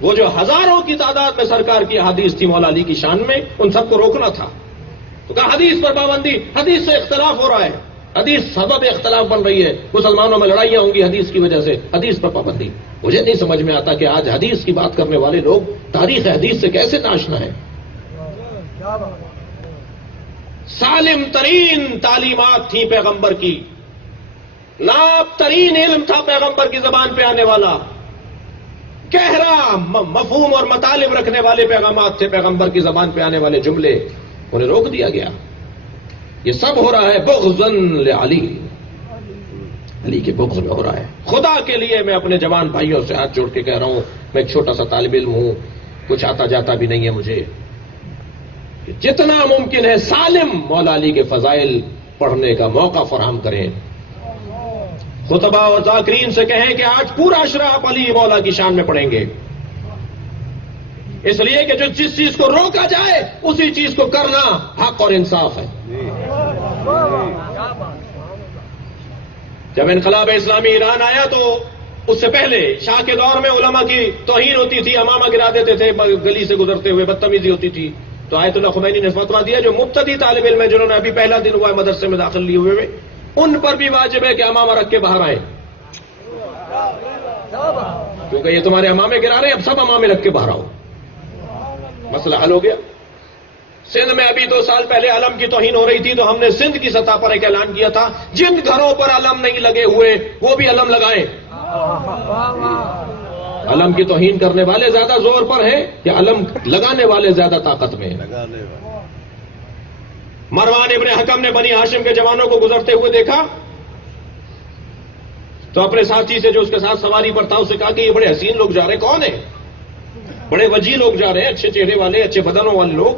وہ جو ہزاروں کی تعداد میں سرکار کی احادیث تھی مولا علی کی شان میں، ان سب کو روکنا تھا۔ تو کہا حدیث پر پابندی، حدیث سے اختلاف ہو رہا ہے، حدیث سبب اختلاف بن رہی ہے، مسلمانوں میں لڑائیاں ہوں گی حدیث کی وجہ سے، حدیث پر پابندی۔ مجھے نہیں سمجھ میں آتا کہ آج حدیث کی بات کرنے والے لوگ تاریخ حدیث سے کیسے ناشنا ہیں۔ سالم ترین تعلیمات تھیں پیغمبر کی، ناب ترین علم تھا پیغمبر کی زبان پہ آنے والا، گہرا مفہوم اور مطالب رکھنے والے پیغامات تھے پیغمبر کی زبان پہ آنے والے جملے، انہیں روک دیا گیا۔ یہ سب ہو رہا ہے بغضاً لعلی، علی کے بغض میں ہو رہا ہے۔ خدا کے لیے میں اپنے جوان بھائیوں سے ہاتھ جوڑ کے کہہ رہا ہوں، میں ایک چھوٹا سا طالب علم ہوں، کچھ آتا جاتا بھی نہیں ہے مجھے، جتنا ممکن ہے سالم مولا علی کے فضائل پڑھنے کا موقع فراہم کریں۔ خطبہ اور ذاکرین سے کہیں کہ آج پورا اشرا آپ علی مولا کی شان میں پڑھیں گے، اس لیے کہ جس چیز کو روکا جائے اسی چیز کو کرنا حق اور انصاف ہے۔ جب انقلاب اسلامی ایران آیا تو اس سے پہلے شاہ کے دور میں علماء کی توہین ہوتی تھی، امامہ گرا دیتے تھے گلی سے گزرتے ہوئے، بدتمیزی ہوتی تھی۔ تو آیت اللہ خمینی نے فتویٰ دیا جو مبتدی طالب علم ہیں، جنہوں نے ابھی پہلا دن ہوا ہے مدرسے میں داخل لیے ہوئے، ان پر بھی واجب ہے کہ امامہ رکھ کے باہر آئیں، کیونکہ یہ تمہارے امامے گرا رہے ہیں، اب سب امامے رکھ کے باہر آؤ۔ مسئلہ حل ہو گیا۔ سندھ میں ابھی 2 سال پہلے علم کی توہین ہو رہی تھی تو ہم نے سندھ کی سطح پر ایک اعلان کیا تھا، جن گھروں پر علم نہیں لگے ہوئے وہ بھی علم لگائیں۔ علم کی توہین کرنے والے زیادہ زور پر ہیں یا علم لگانے والے زیادہ طاقت میں ہیں؟ لگانے والا. مروان ابن حکم نے بنی ہاشم کے جوانوں کو گزرتے ہوئے دیکھا تو اپنے ساتھی سے جو اس کے ساتھ سواری پر تھا اسے کہا کہ یہ بڑے حسین لوگ جا رہے ہیں، کون ہیں؟ بڑے وجیح لوگ جا رہے ہیں، اچھے چہرے والے، اچھے بدنوں والے لوگ،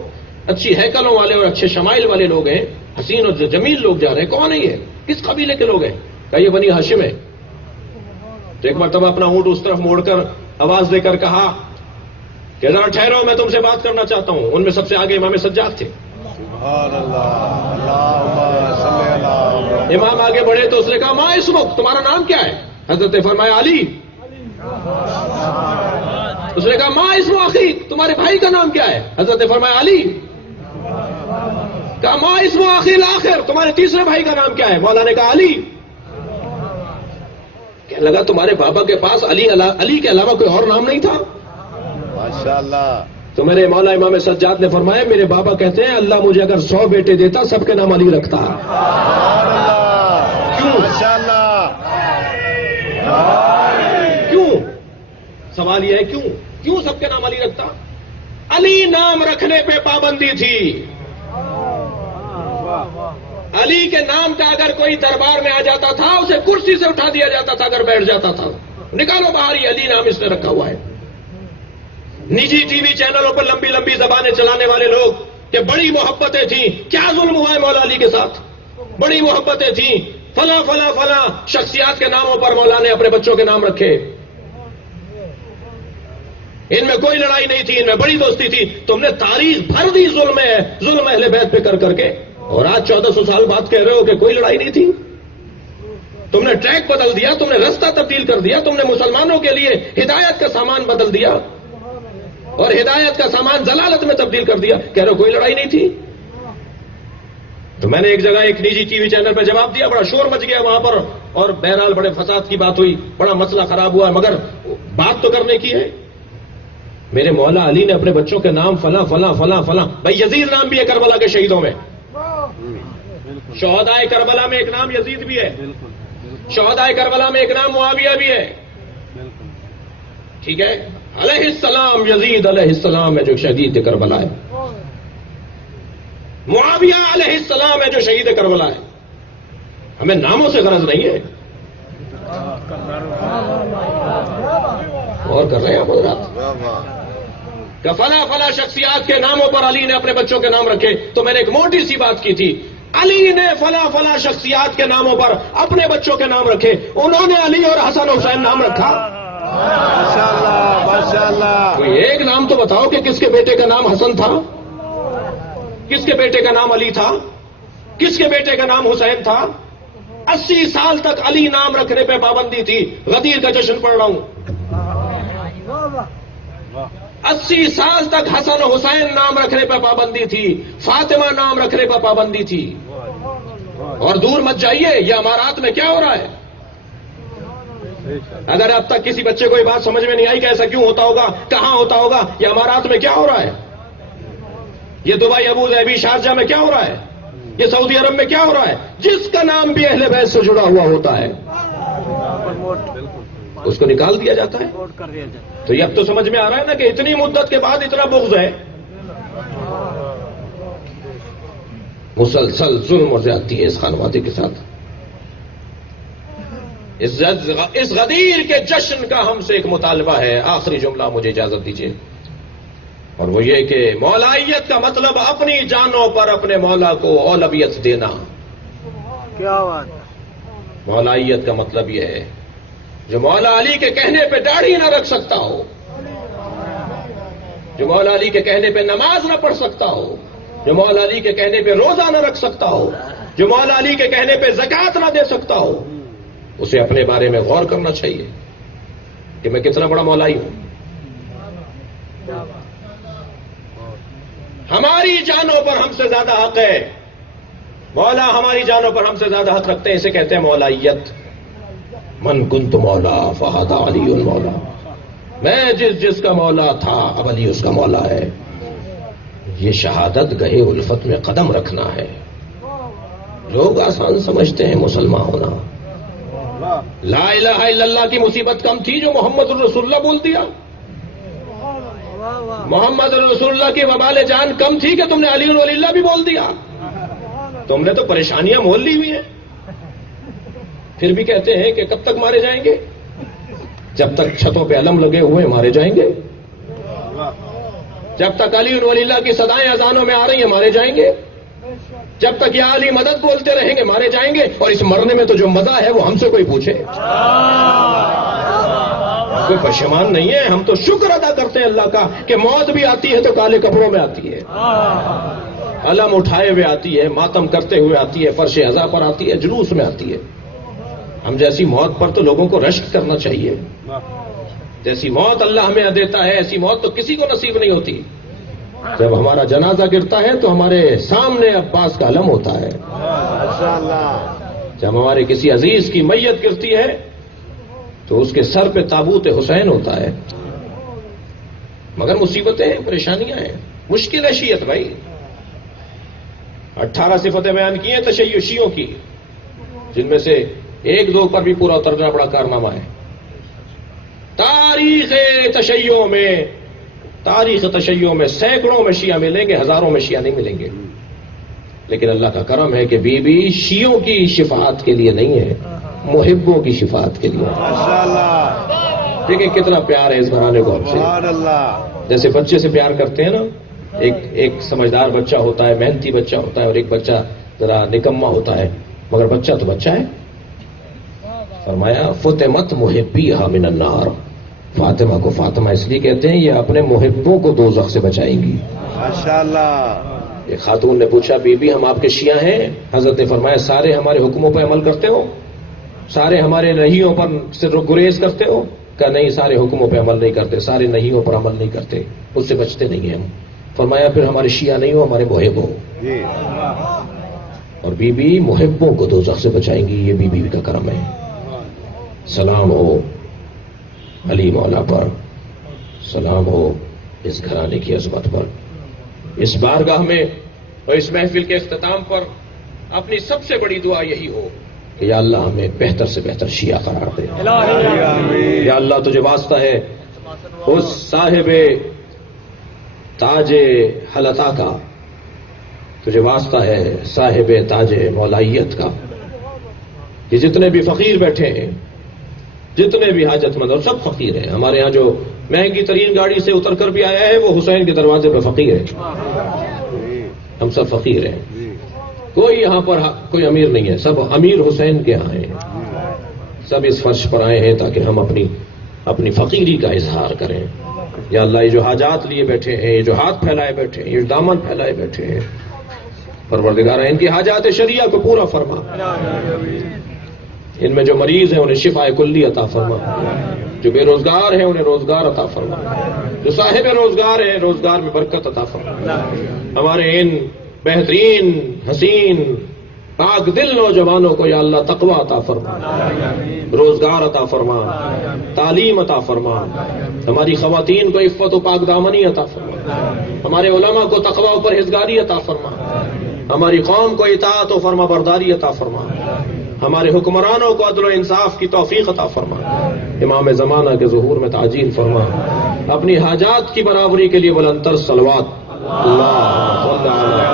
اچھی ہیکلوں والے اور اچھے شمائل والے لوگ ہیں، حسین اور جمیل لوگ جا رہے ہیں، کون ہے یہ؟ کس قبیلے کے لوگ ہیں؟ کہا یہ بنی ہاشم ہے. تو ایک مرتبہ اپنا اونٹ اس طرف موڑ کر آواز دے کر کہا کہ ذرا ٹھہرو، میں تم سے بات کرنا چاہتا ہوں. ان میں سب سے آگے امام سجاد تھے. سبحان اللہ. اللہم صلی اللہ. امام آگے بڑھے تو اس نے کہا ماں اسمک، تمہارا نام کیا ہے؟ حضرت نے فرمایا علی. اس نے کہا ماں اسم اخی، تمہارے بھائی کا نام کیا ہے؟ حضرت نے فرمایا علی. کہا ماں اسم اخی الاخر، تمہارے تیسرے بھائی کا نام کیا ہے؟ مولا نے کہا علی. کہنے لگا تمہارے بابا کے پاس علی کے علاوہ کوئی اور نام نہیں تھا؟ ماشاءاللہ. تو میرے مولا امام سجاد نے فرمایا میرے بابا کہتے ہیں اللہ مجھے اگر 100 بیٹے دیتا سب کے نام علی رکھتا. سبحان اللہ. کیوں؟ ماشاءاللہ. کیوں؟ سوال یہ ہے کیوں سب کے نام علی رکھتا؟ علی نام رکھنے پہ پابندی تھی. علی کے نام کا اگر کوئی دربار میں آ جاتا تھا اسے کرسی سے اٹھا دیا جاتا تھا اگر بیٹھ جاتا تھا. نکالو باہر، یہ علی نام اس نے رکھا ہوا ہے. نجی ٹی وی چینلوں پر لمبی لمبی زبانیں چلانے والے لوگ کہ بڑی محبتیں تھیں، کیا ظلم ہوا ہے مولا علی کے ساتھ؟ بڑی محبتیں تھیں، فلاں فلاں فلاں شخصیات کے ناموں پر مولا نے اپنے بچوں کے نام رکھے. ان میں کوئی لڑائی نہیں تھی، ان میں بڑی دوستی تھی. تم نے تاریخ بھر دی ظلم اہل بیت پہ کر کے، اور آج 1400 سال بعد کہہ رہے ہو کہ کوئی لڑائی نہیں تھی. تم نے ٹریک بدل دیا، تم نے رستہ تبدیل کر دیا، تم نے مسلمانوں کے لیے ہدایت کا سامان بدل دیا اور ہدایت کا سامان ضلالت میں تبدیل کر دیا. کہہ رہے ہو کوئی لڑائی نہیں تھی. تو میں نے ایک جگہ ایک نجی ٹی وی چینل پہ جواب دیا، بڑا شور مچ گیا وہاں پر، اور بہرحال بڑے فساد کی بات ہوئی، بڑا مسئلہ خراب ہوا، مگر بات تو کرنے کی ہے. میرے مولا علی نے اپنے بچوں کے نام فلاں فلاں فلاں فلاں، بھائی یزید نام بھی ہے کربلا کے شہیدوں میں. شہدائے کربلا میں ایک نام یزید بھی ہے، شہدائے کربلا میں ایک نام معاویہ بھی ہے. ٹھیک ہے، علیہ السلام، یزید علیہ السلام ہے جو شہید کربلا ہے، معاویہ علیہ السلام ہے جو شہید کربلا ہے. ہمیں ناموں سے غرض نہیں ہے. اور کر رہے ہیں آپ حضرات کہ فلاں فلاں شخصیات کے ناموں پر علی نے اپنے بچوں کے نام رکھے. تو میں نے ایک موٹی سی بات کی تھی، علی نے فلاں فلاں شخصیات کے ناموں پر اپنے بچوں کے نام رکھے. انہوں نے علی اور حسن حسین نام رکھا. ماشاءاللہ. ماشاءاللہ. کوئی ایک نام تو بتاؤ کہ کس کے بیٹے کا نام حسن تھا، کس کے بیٹے کا نام علی تھا، کس کے بیٹے کا نام حسین تھا. 80 سال تک علی نام رکھنے پہ پابندی تھی. غدیر کا جشن پڑھ رہا ہوں. 80 سال تک حسن حسین نام رکھنے پہ پابندی تھی، فاطمہ نام رکھنے پہ پابندی تھی. اور دور مت جائیے، یہ امارات میں کیا ہو رہا ہے. اگر اب تک کسی بچے کو یہ بات سمجھ میں نہیں آئی کہ ایسا کیوں ہوتا ہوگا، کہاں ہوتا ہوگا، یہ امارات میں کیا ہو رہا ہے، یہ دبئی، ابو ظہبی، شارجہ میں کیا ہو رہا ہے، یہ سعودی عرب میں کیا ہو رہا ہے. جس کا نام بھی اہل بیت سے جڑا ہوا ہوتا ہے اس کو نکال دیا جاتا ہے. تو یہ اب تو سمجھ میں آ رہا ہے نا کہ اتنی مدت کے بعد اتنا بغض ہے. مسلسل ظلم اور زیادتی ہے اس خانوادے کے ساتھ. اس غدیر کے جشن کا ہم سے ایک مطالبہ ہے. آخری جملہ مجھے اجازت دیجیے، اور وہ یہ کہ مولائیت کا مطلب اپنی جانوں پر اپنے مولا کو اولویت دینا. کیا بات. مولائیت کا مطلب یہ ہے جو مولا علی کے کہنے پہ داڑھی نہ رکھ سکتا ہو، جو مولا علی کے کہنے پہ نماز نہ پڑھ سکتا ہو، جو مولا علی کے کہنے پہ روزہ نہ رکھ سکتا ہو، جو مولا علی کے کہنے پہ زکوٰۃ نہ دے سکتا ہو، اسے اپنے بارے میں غور کرنا چاہیے کہ میں کتنا بڑا مولائی ہوں. ہماری جانوں پر ہم سے زیادہ حق ہے. مولا ہماری جانوں پر ہم سے زیادہ حق رکھتے ہیں. اسے کہتے ہیں مولائیت. من کنت مولا فہذا علی المولا. میں جس کا مولا تھا اب علی اس کا مولا ہے. یہ شہادت گہے الفت میں قدم رکھنا ہے. لوگ آسان سمجھتے ہیں مسلمان ہونا. لا الہ الا اللہ کی مصیبت کم تھی جو محمد الرسول اللہ بول دیا؟ محمد رسول اللہ کی وبال جان کم تھی کہ تم نے علی ولی اللہ بھی بول دیا؟ تم نے تو پریشانیاں مول لی ہوئی ہیں، پھر بھی کہتے ہیں کہ کب تک مارے جائیں گے؟ جب تک چھتوں پہ علم لگے ہوئے مارے جائیں گے، جب تک علی ولی اللہ کی صدائیں اذانوں میں آ رہی ہیں مارے جائیں گے، جب تک یا علی مدد بولتے رہیں گے مارے جائیں گے، اور اس مرنے میں تو جو مزہ ہے وہ ہم سے کوئی پوچھے؟ کوئی پشیمان نہیں ہے، ہم تو شکر ادا کرتے ہیں اللہ کا کہ موت بھی آتی ہے تو کالے کپڑوں میں آتی ہے، علم اٹھائے ہوئے آتی ہے، ماتم کرتے ہوئے آتی ہے، فرش عزا پر آتی ہے، جلوس میں آتی ہے۔ ہم جیسی موت پر تو لوگوں کو رشک کرنا چاہیے، جیسی موت اللہ ہمیں دیتا ہے ایسی موت تو کسی کو نصیب نہیں ہوتی۔ جب ہمارا جنازہ گرتا ہے تو ہمارے سامنے عباس کا علم ہوتا ہے، جب ہمارے کسی عزیز کی میت گرتی ہے تو اس کے سر پہ تابوت حسین ہوتا ہے۔ مگر مصیبتیں ہیں، پریشانیاں ہیں، مشکل ہے شیعت بھائی۔ 18 صفتیں بیان کی ہیں تشیعوں کی، جن میں سے ایک دو پر بھی پورا اترنا بڑا کارنامہ ہے۔ تاریخ تشیعوں میں سینکڑوں میں شیعہ ملیں گے، ہزاروں میں شیعہ نہیں ملیں گے، لیکن اللہ کا کرم ہے کہ بی بی شیعوں کی شفاعت کے لیے نہیں ہے، محبوں کی شفاعت کے لیے۔ دیکھیں کتنا پیار ہے اس گھرانے کو ہم سے، جیسے بچے سے پیار کرتے ہیں نا، ایک سمجھدار بچہ ہوتا ہے، محنتی بچہ ہوتا ہے، اور ایک بچہ ذرا نکما ہوتا ہے، مگر بچہ تو بچہ ہے۔ فرمایا فطمت محبیہا من النار، فاطمہ کو فاطمہ اس لیے کہتے ہیں یہ اپنے محبوں کو دوزخ سے بچائیں گی۔ ماشاءاللہ۔ ایک خاتون نے پوچھا بی بی ہم آپ کے شیعہ ہیں؟ حضرت نے فرمایا سارے ہمارے حکموں پر عمل کرتے ہو؟ سارے ہمارے نہیوں پر صرف گریز کرتے ہو؟ کہا نہیں، سارے حکموں پہ عمل نہیں کرتے، سارے نہیوں پر عمل نہیں کرتے، اس سے بچتے نہیں ہیں ہم۔ فرمایا پھر ہمارے شیعہ نہیں ہو، ہمارے محب ہو۔ اور بی بی محبوں کو دوزخ سے بچائیں گی، یہ بی بی کا کرم ہے۔ سلام ہو علی مولا پر، سلام ہو اس گھرانے کی عظمت پر۔ اس بارگاہ میں اور اس محفل کے اختتام پر اپنی سب سے بڑی دعا یہی ہو کہ یا اللہ ہمیں بہتر سے بہتر شیعہ قرار دے۔ یا اللہ تجھے واسطہ ہے اس صاحب تاج حلتا کا، تجھے واسطہ ہے صاحب تاج مولائیت کا، یہ جتنے بھی فقیر بیٹھے ہیں، جتنے بھی حاجت مند، اور سب فقیر ہیں۔ ہمارے ہاں جو مہنگی ترین گاڑی سے اتر کر بھی آیا ہے وہ حسین کے دروازے پہ فقیر ہے، ہم سب فقیر ہیں، کوئی یہاں پر کوئی امیر نہیں ہے، سب امیر حسین کے ہاں ہیں، سب اس فرش پر آئے ہیں تاکہ ہم اپنی فقیری کا اظہار کریں۔ یا اللہ یہ جو حاجات لیے بیٹھے ہیں، یہ جو ہاتھ پھیلائے بیٹھے ہیں، یہ دامن پھیلائے بیٹھے ہیں، پروردگارہ ان کی حاجات شریعہ کو پورا فرما، ان میں جو مریض ہیں انہیں شفا کلی عطا فرما، جو بے روزگار ہیں انہیں روزگار عطا فرما، جو صاحب روزگار ہیں روزگار میں برکت عطا فرما۔ ہمارے ان بہترین حسین پاک دل نوجوانوں کو یا اللہ تقوی عطا فرما، روزگار عطا فرما، تعلیم عطا فرما، ہماری خواتین کو عفت و پاک دامنی عطا فرما، ہمارے علماء کو تقوی و پرہیزگاری عطا فرما، ہماری قوم کو اطاعت و فرما برداری عطا فرما، ہمارے حکمرانوں کو عدل و انصاف کی توفیق عطا فرما، امام زمانہ کے ظہور میں تعجیل فرما، اپنی حاجات کی برابری کے لیے بلند تر صلوات اللہ